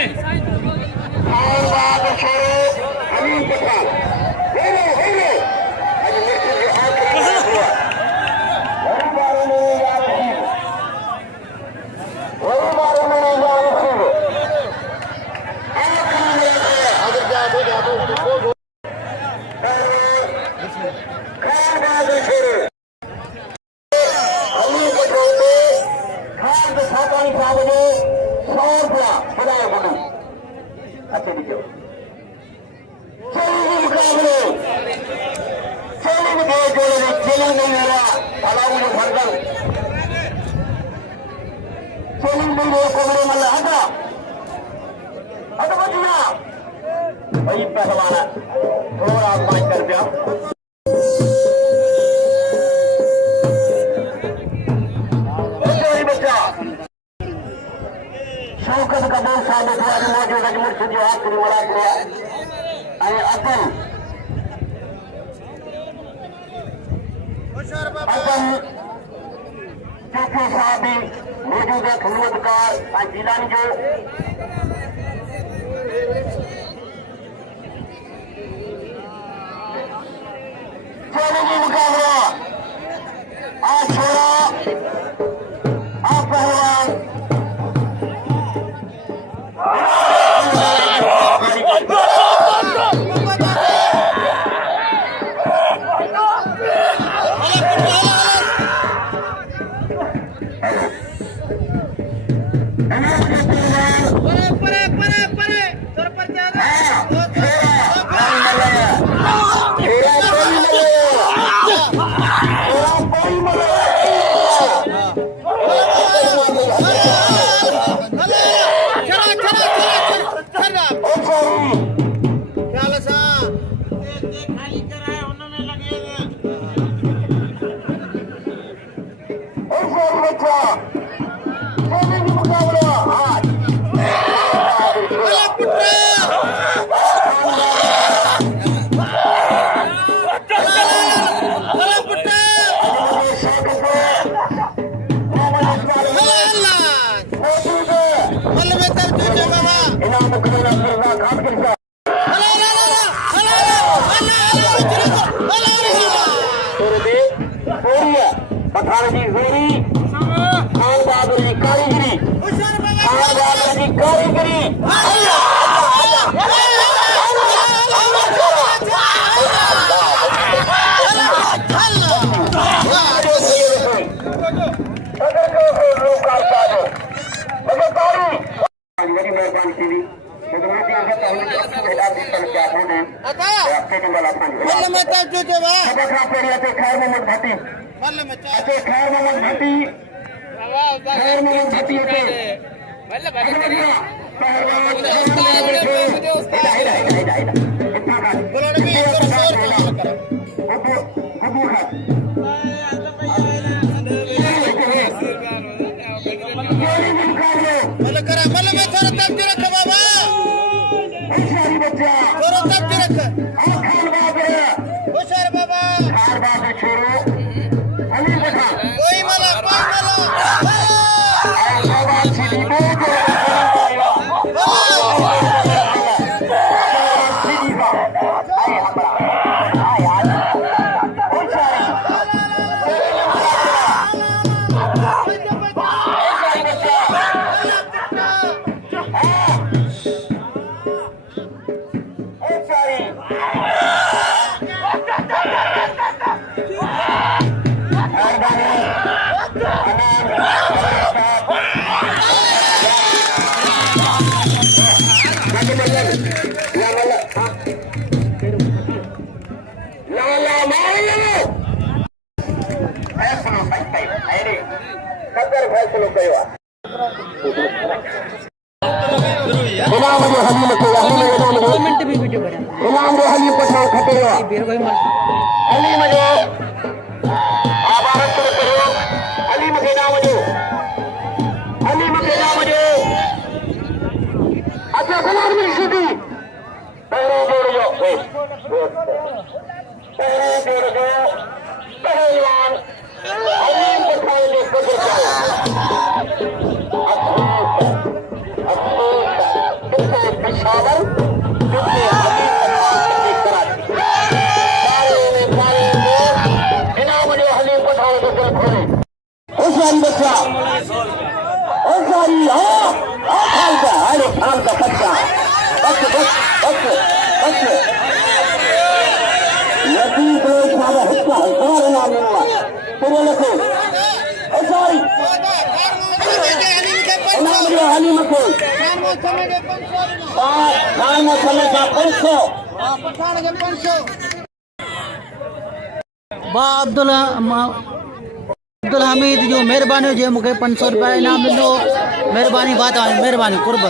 पहलवान हलीम पठान के पुत्र पेशावर इनाम जो हलीम पठान के पुत्र खोले होशियारी बच्चा होशियारी अरे खान का बच्चा बस बस बस बस नबी को सारा हिस्सा हज़ार नाम हुआ तेरे लखो होशियारी इनाम जो हलीम को खान में समय का 500 पठान के 500 बा अब्दुल हमीद जो महिरबानी हुजे मूंखे 500 रुपया इनाम मिलो महिरबानी बात आहे महिरबानी कुर्ब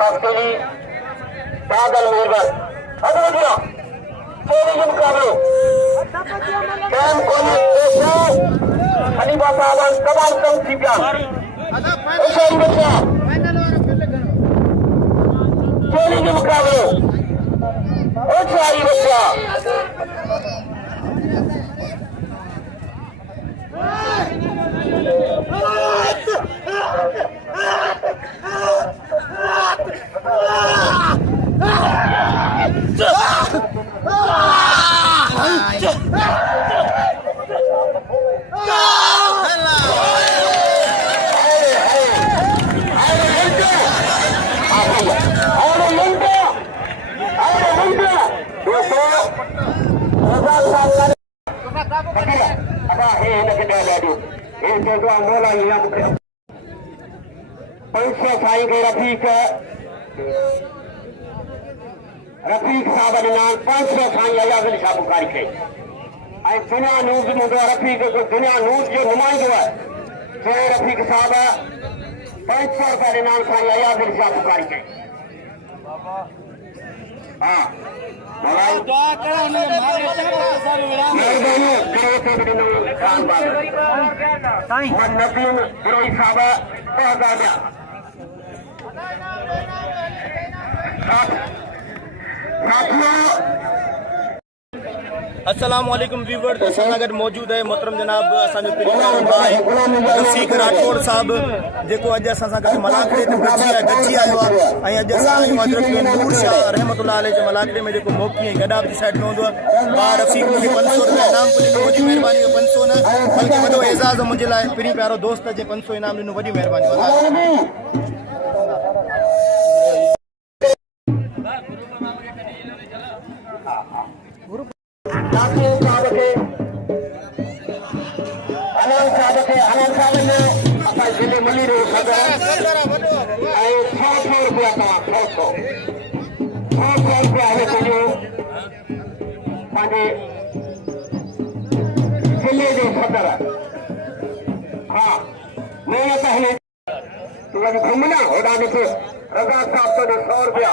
खशकेली बादल मेरवर अदुदिया चोरी के मुकाबले कैम कोनी पेशा खलीफा साहब कबाल तंग सीपिया होशियारी बच्चा चोरी के मुकाबले होशियारी बच्चा साईं के रफीक साहब के नाम 500 साईं अयाज़िल शाह बुखारी के दुनिया न्यूज़ में रफीक दुनिया न्यूज़ जो नुमाइंदो है जय रफीक साहब 500 रुपये के नाम साईं अयाज़िल शाह बुखारी के हाँ मेहरबानी करो तो नबी गिरोही साहब 2000 अस्सलाम वालेकुम व्यूअर्स असां गॾु मौजूद है मोहतरम जनाब असांजो प्यारो भाई रफ़ीक राठौड़ साहब जेको अॼु असां सां गॾु मलाखरे ते गॾिजी आयो आहे ऐं अॼु असां हज़रत नूर शाह रहमतुल्लाह अलैह जे मलाखरे में जेको मोकी ऐं गॾा जी साइड में हूंदो आहे भाउ रफ़ीक मूंखे 500 रुपया इनाम ॾिनो मुंहिंजी महिरबानी 500 न बल्कि वॾो एज़ाज़ मुंहिंजे लाइ पिरी प्यारो दोस्त जे 500 इनाम ॾिनो वॾी महिरबानी घूमना होगा रजा साहब तो 100 रुपया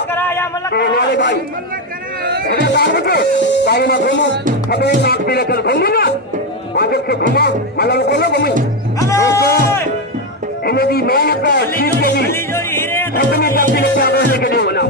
भाई भाई ना घूमो सभी नाक पी लेकर घूमना माजब से घुमा मतलब को ना घूमी इन्हें दी मेहनत का चीज के लिए कितनी जल्दी लेके आगे लेके नहीं होना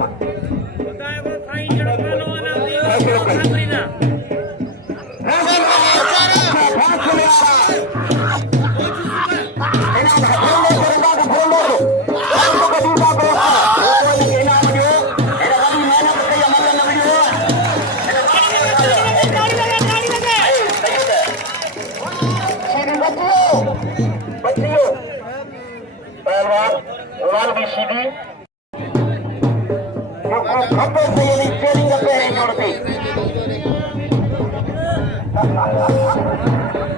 Nabi Sheedi. Apa saya ni training apa yang korti?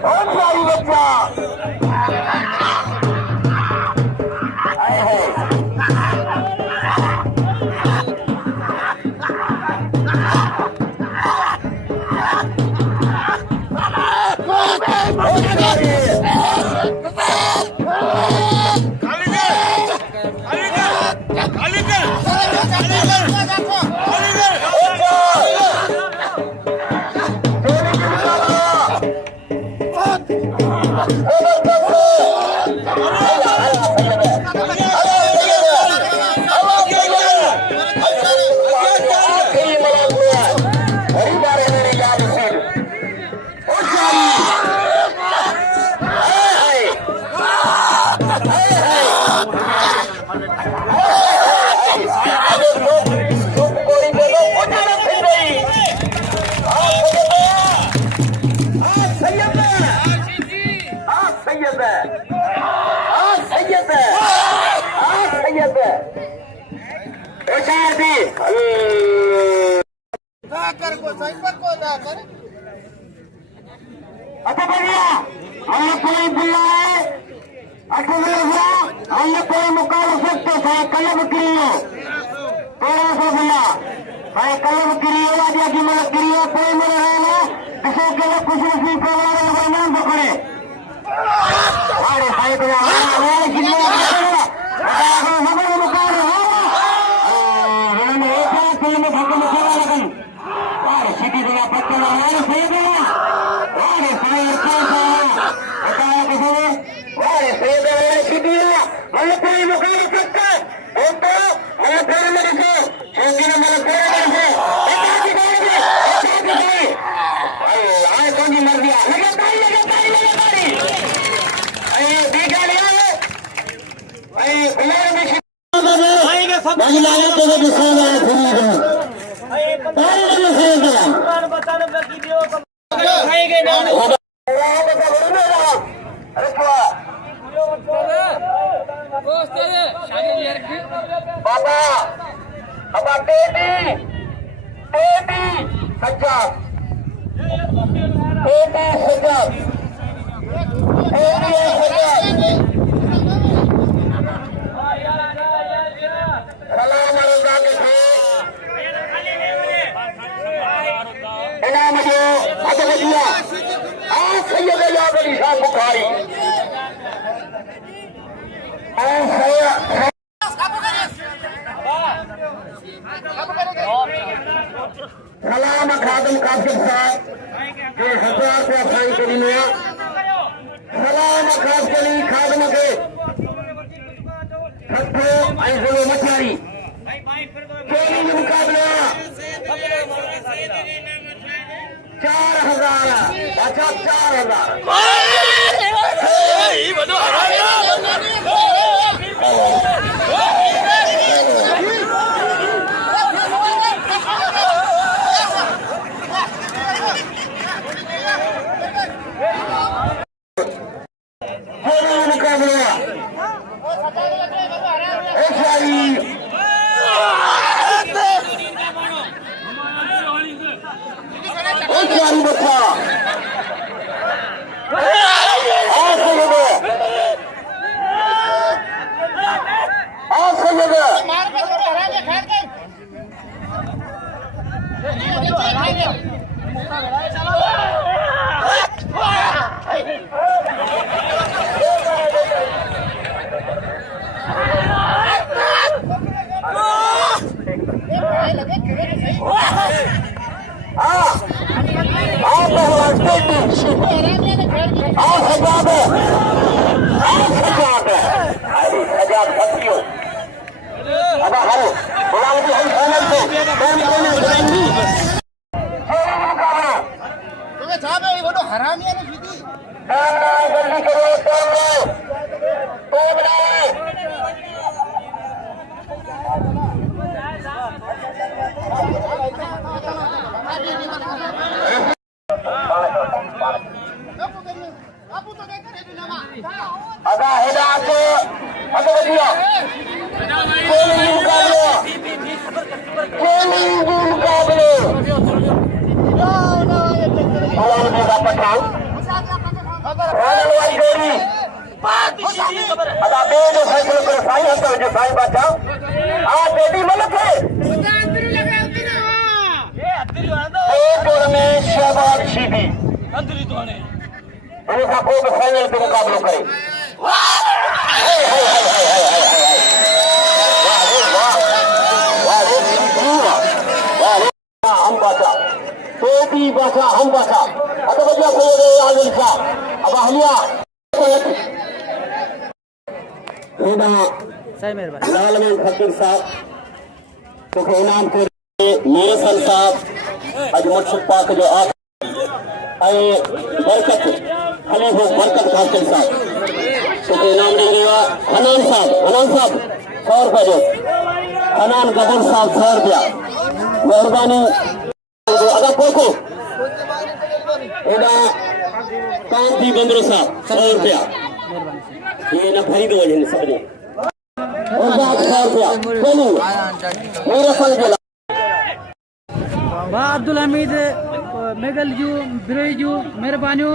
Oh cari baca. Hai. Apa बढ़िया हमने कोई बुला है अकेले हुआ हमने कोई मुकाबला सकते थे कलम करियो थोड़ा सा बुला भाई कलम करियो आदिया की मदद करियो कोई मेरे है ना किसी के लिए कुछ नहीं करवाने का नाम पकड़े अरे भाई तो हमारे कितने हमारे मुकाबला हमने एक साथ फिल्म में भाग मुकाबला लगन अरे सीधी जगह पत्ते लगाने से सलाम खादम कासिम साहब के 1000 रुपया साइन करी में सलाम खासकली खादम के हथो ऐं ज़िलो मछारी चेनी जो मुकाबला 4000 अच्छा 4000 अदा हेडा के अदा बदिया मुकाबले पठान अदा बेड फैसलो करे साईं हथ जो साईं बादशाह आ बेटी मलक है में शहबाज शीदी अंदरी तो ने उनका को फाइनल पे मुकाबलो करे हम बादशाह बेटी बादशाह हम बादशाह अदा बदिया को आलिम साहब अब हलिया सही मेहरबानी लालमन फकीर साहब तो इनाम के मेरे सन साहब अज मुर्शिद पाक जो आप बरकत खलीफ बरकत खासिल साहब तो इनाम देंगे हनान साहब 100 रुपये जो हनान गबन साहब 100 रुपया मेहरबानी अदा पोको एडा कांति बंदरो साहब 100 रुपया ये न भरी दो वजह सबने वाह अब्दुल हमीद मेगल जू बिरोई जू मेहरबानियों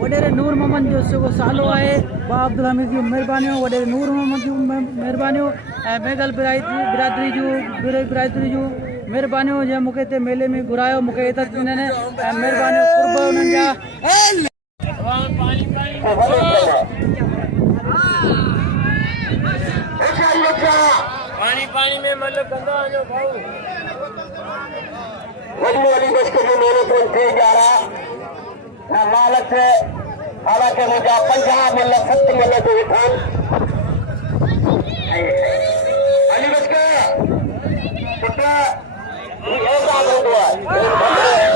वडेरे नूर मोहम्मद जो सुबह सालो आए वाह अब्दुल हमीद जू मेहरबानियों वडेरे नूर मोहम्मद जू मेहरबानियों मेगल बिरादरी जू बिरोई बिरादरी जू मेहरबानियों जे मूंखे हिते मेले में घुरायो मूंखे इज़त ॾिननि मेहरबानियों कुर्ब उन्हनि जा पानी में मतलब गंदा जो भाऊ वडी वाली बस के जो मेरे को थे जा रहा ना मालक से हालांकि मुझे 50 मिल 70 मिल तो विधान अली बस के पुत्र ये काम हो गया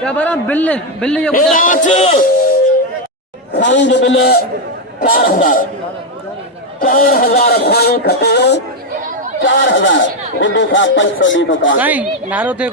क्या बरा बिल जो साईं जो बिल 4000 साईं खटे 4000 बिंदु साहब 500 दी दुकान साईं नारो थे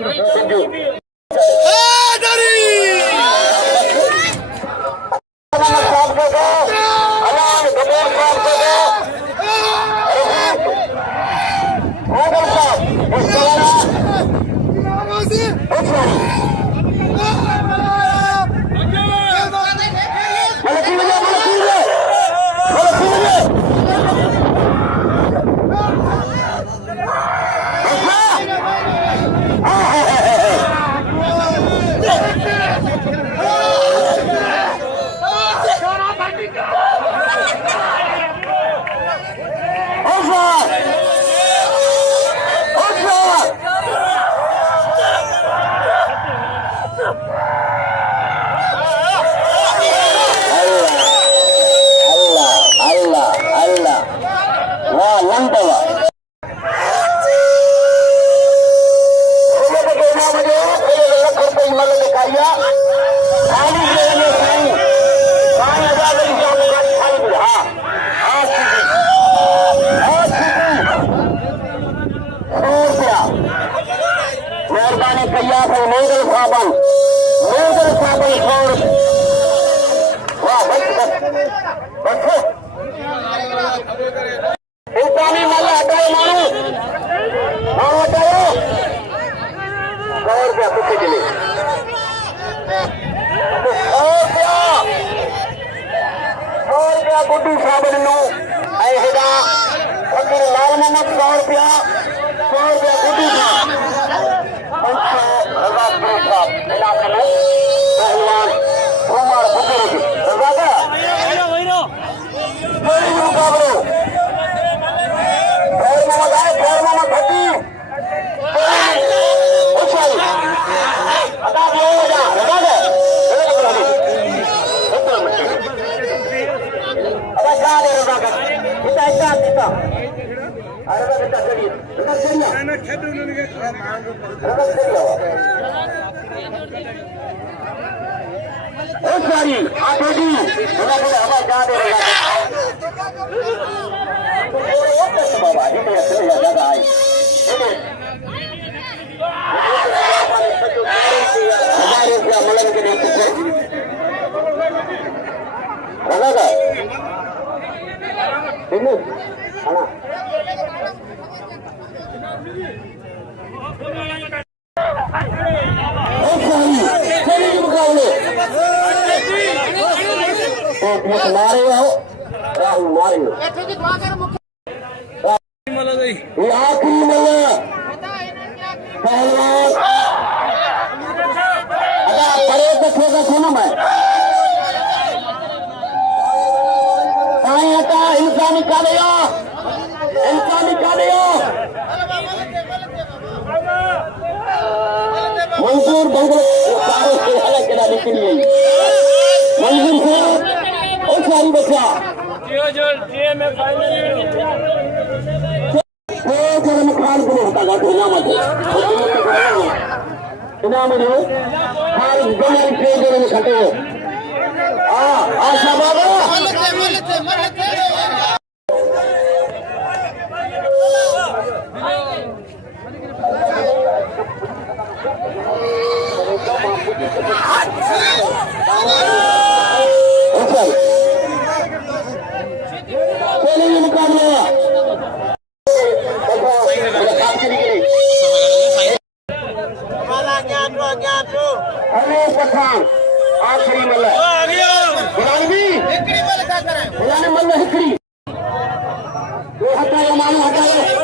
गुड्डू साहब ॾिनो ऐं हेॾां फकीर लाल मोहम्मद 100 रुपया गुड्डू साहब 500 रज़ा साहब इलाके में पहलवान कुमार बुजुर्ग रज़ा का मुकाबलो खैर मोहम्मद भट्टी अदा दियो जा रज़ा का हवा जा बाबा हिते चले जा दादा आई ₹1000 मलन के लिए रगा ठीक है हां चलिए मुकाबले तो मारे हो राहुल मारे हो ये आखिरी मल्ला पहलवान अदा परे तो ठोका सुनो मैं साईं हटा इंसानी का दिया मंजूर बंगले सारे से अलग करा निकली मंजूर से और सारी बच्चा में फाइनल खान को होता गा तो नाम है इनाम है खान दोनों के जोड़े में खटे हो आशा बाबा चलिए मुकाबला अरे पठान आखिरी मल्ला बुलाने मल्ला हिकड़ी वो हटायो मानो हटायो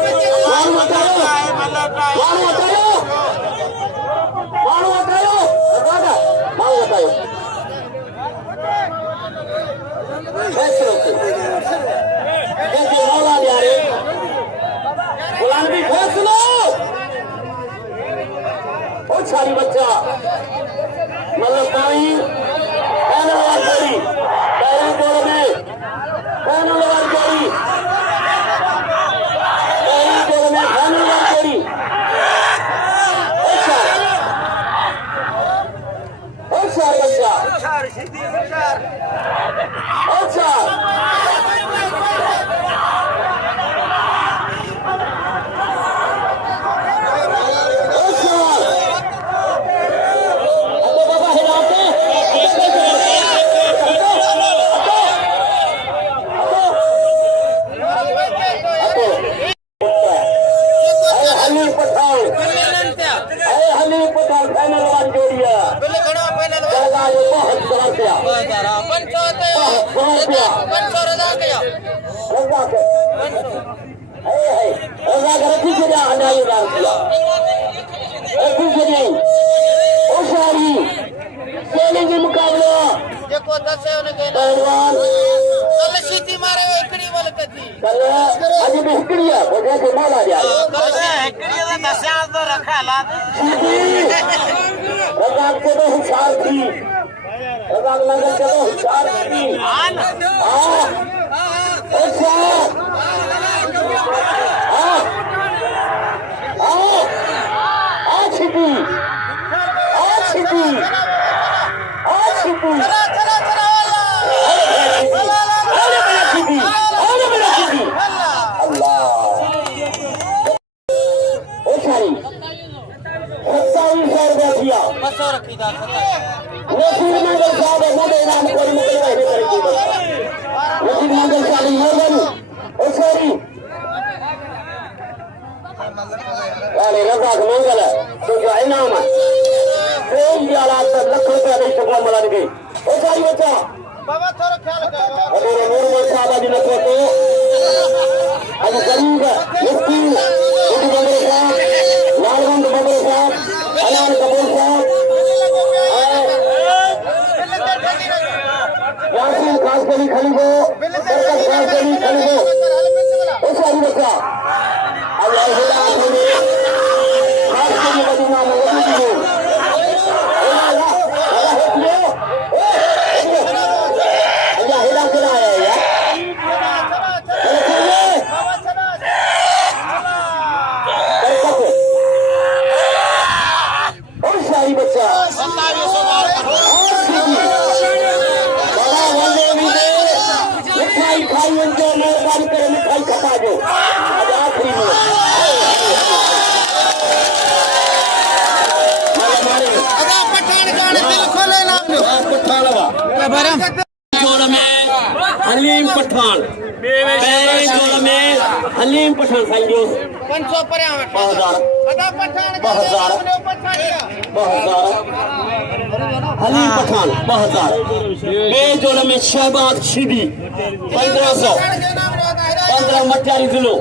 सारी बच्चा मतलब पानी पहलवान कल शीती मारे एकड़ी वाले कथी कल आज भी एकड़ी है बोले के माला जा कल से एकड़ी दा दस्याल तो रखा ला रजाक के तो होशियार थी रजाक नगर के तो होशियार थी हां अच्छा शीती रजाक मंगल तो जो इनाम है ₹1 लाख दे सकवा मलाने गई ओ सारी बच्चा बाबा थोड़ा ख्याल करो अरे नूर साहब जी ने तो आज गरीब मुफ्ती उर्दू बंदे साहब लालगंज बंदे साहब अलान कपूर साहब यासीन खासकली खलीफो बरकत खासकली खलीफो ओ सारी बच्चा आज अल्लाह ने खासकली मदीना में वजूद हो मिठाई खा जो जोड़ में हलीम पठान पहले जोड़ में हलीम पठान साईं 500 पर 2000 हलीम पठान 2000 बे जोड़ में शहबाज शीडी 1500 15 मटियारी किलो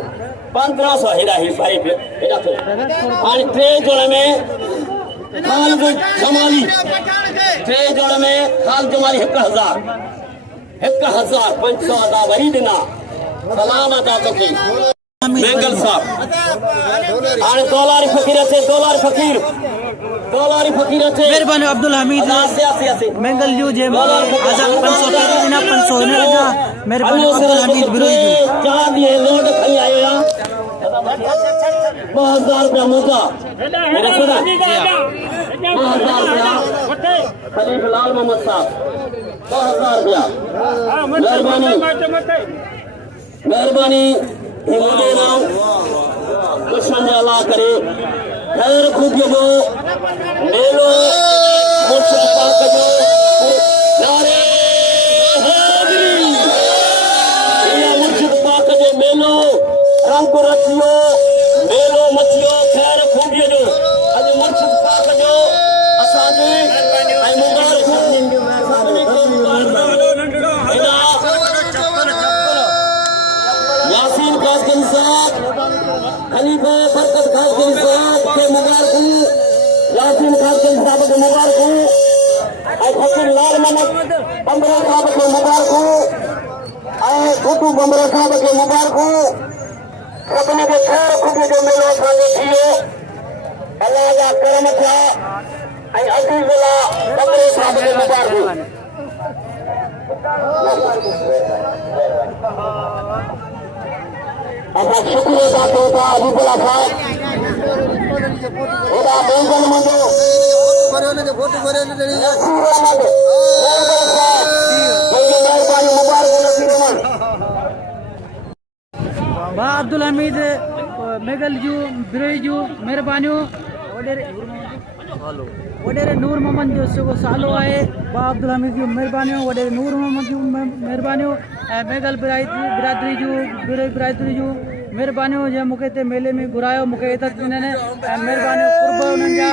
1500 हेड़ा ही भाई हेड़ा तो और टे जोड़ में खाल जमाली टे जोड़ में खाल जमाली 1000 500 दा वरी दिना सलाम अदा तोखे मंगल साहब आने डॉलर फकीर थे मेहरबानी अब्दुल हमीद मंगल जो जे 500 ना 500 ने लगा मेहरबानी अब्दुल हमीद बिरोई चार दिए लोड खई आयो या 2000 रुपया मुद्दा मेरा सुना 2000 रुपया खलीफ लाल मोहम्मद साहब 2000 रुपया मेहरबानी हिंदू नाम कृष्ण अल्लाह करे खैर खूब जो मेलो मुर्शिद पाक जो नारे हैदरी ये मुर्शिद पाक जो मेलो रंग रचियो मेलो मचियो खैर खूब जो अज मुर्शिद पाक जो असांजे ऐं मुबारक यासीन खासकरी साहब खलीफा बरकत खासकरी साहब के मुबारक यासीन खासकरी साहब के मुबारक और फकीर लाल मोहम्मद बमरा साहब के मुबारक और गुड्डू बमरा साहब के मुबारक सभिनी खे खैर ख़ुशी जो मेलो असांजो थियो अल्लाह जा करम थिया ऐं अज़ीज़ बमरे साहब के मुबारक असां शुक्र अदा कयूं था अजीबुल्ला साहब हेॾा मंगल मुंहिंजो बा अब्दुल हमीद मेगल जू बिरोई जू मेहरबानियों वडेरे नूर मोहम्मद जो सुबह सालो आहे बा अब्दुल हमीद जू मेहरबानियों वडेरे नूर मोहम्मद जू मेहरबानियों ऐं मेगल बिरादरी जू बिरोई बिरादरी जू मेहरबानियों जे मूंखे हिते मेले में घुरायो मूंखे इज़त ॾिननि ऐं मेहरबानियूं कुर्ब उन्हनि जा